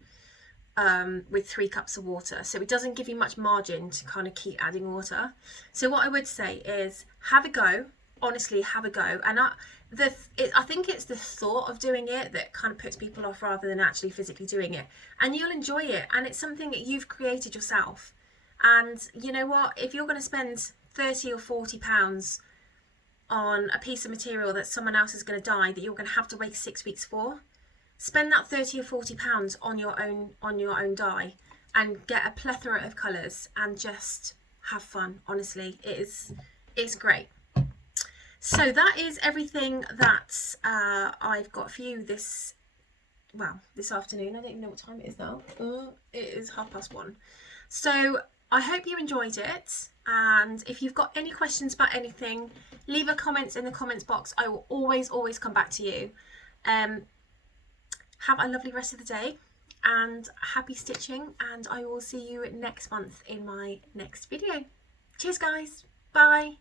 with 3 cups of water, so it doesn't give you much margin to kind of keep adding water. So what I would say is have a go, honestly have a go. And I think it's the thought of doing it that kind of puts people off rather than actually physically doing it, and you'll enjoy it, and it's something that you've created yourself. And you know what, if you're going to spend 30 or 40 pounds on a piece of material that someone else is going to dye, that you're going to have to wait 6 weeks for, spend that 30 or 40 pounds on your own dye and get a plethora of colours and just have fun. Honestly, it's great. So that is everything that I've got for you this afternoon. I don't even know what time it is now. It is 1:30. So I hope you enjoyed it, and if you've got any questions about anything, leave a comment in the comments box. I will always come back to you. Have a lovely rest of the day and happy stitching, and I will see you next month in my next video. Cheers guys, bye.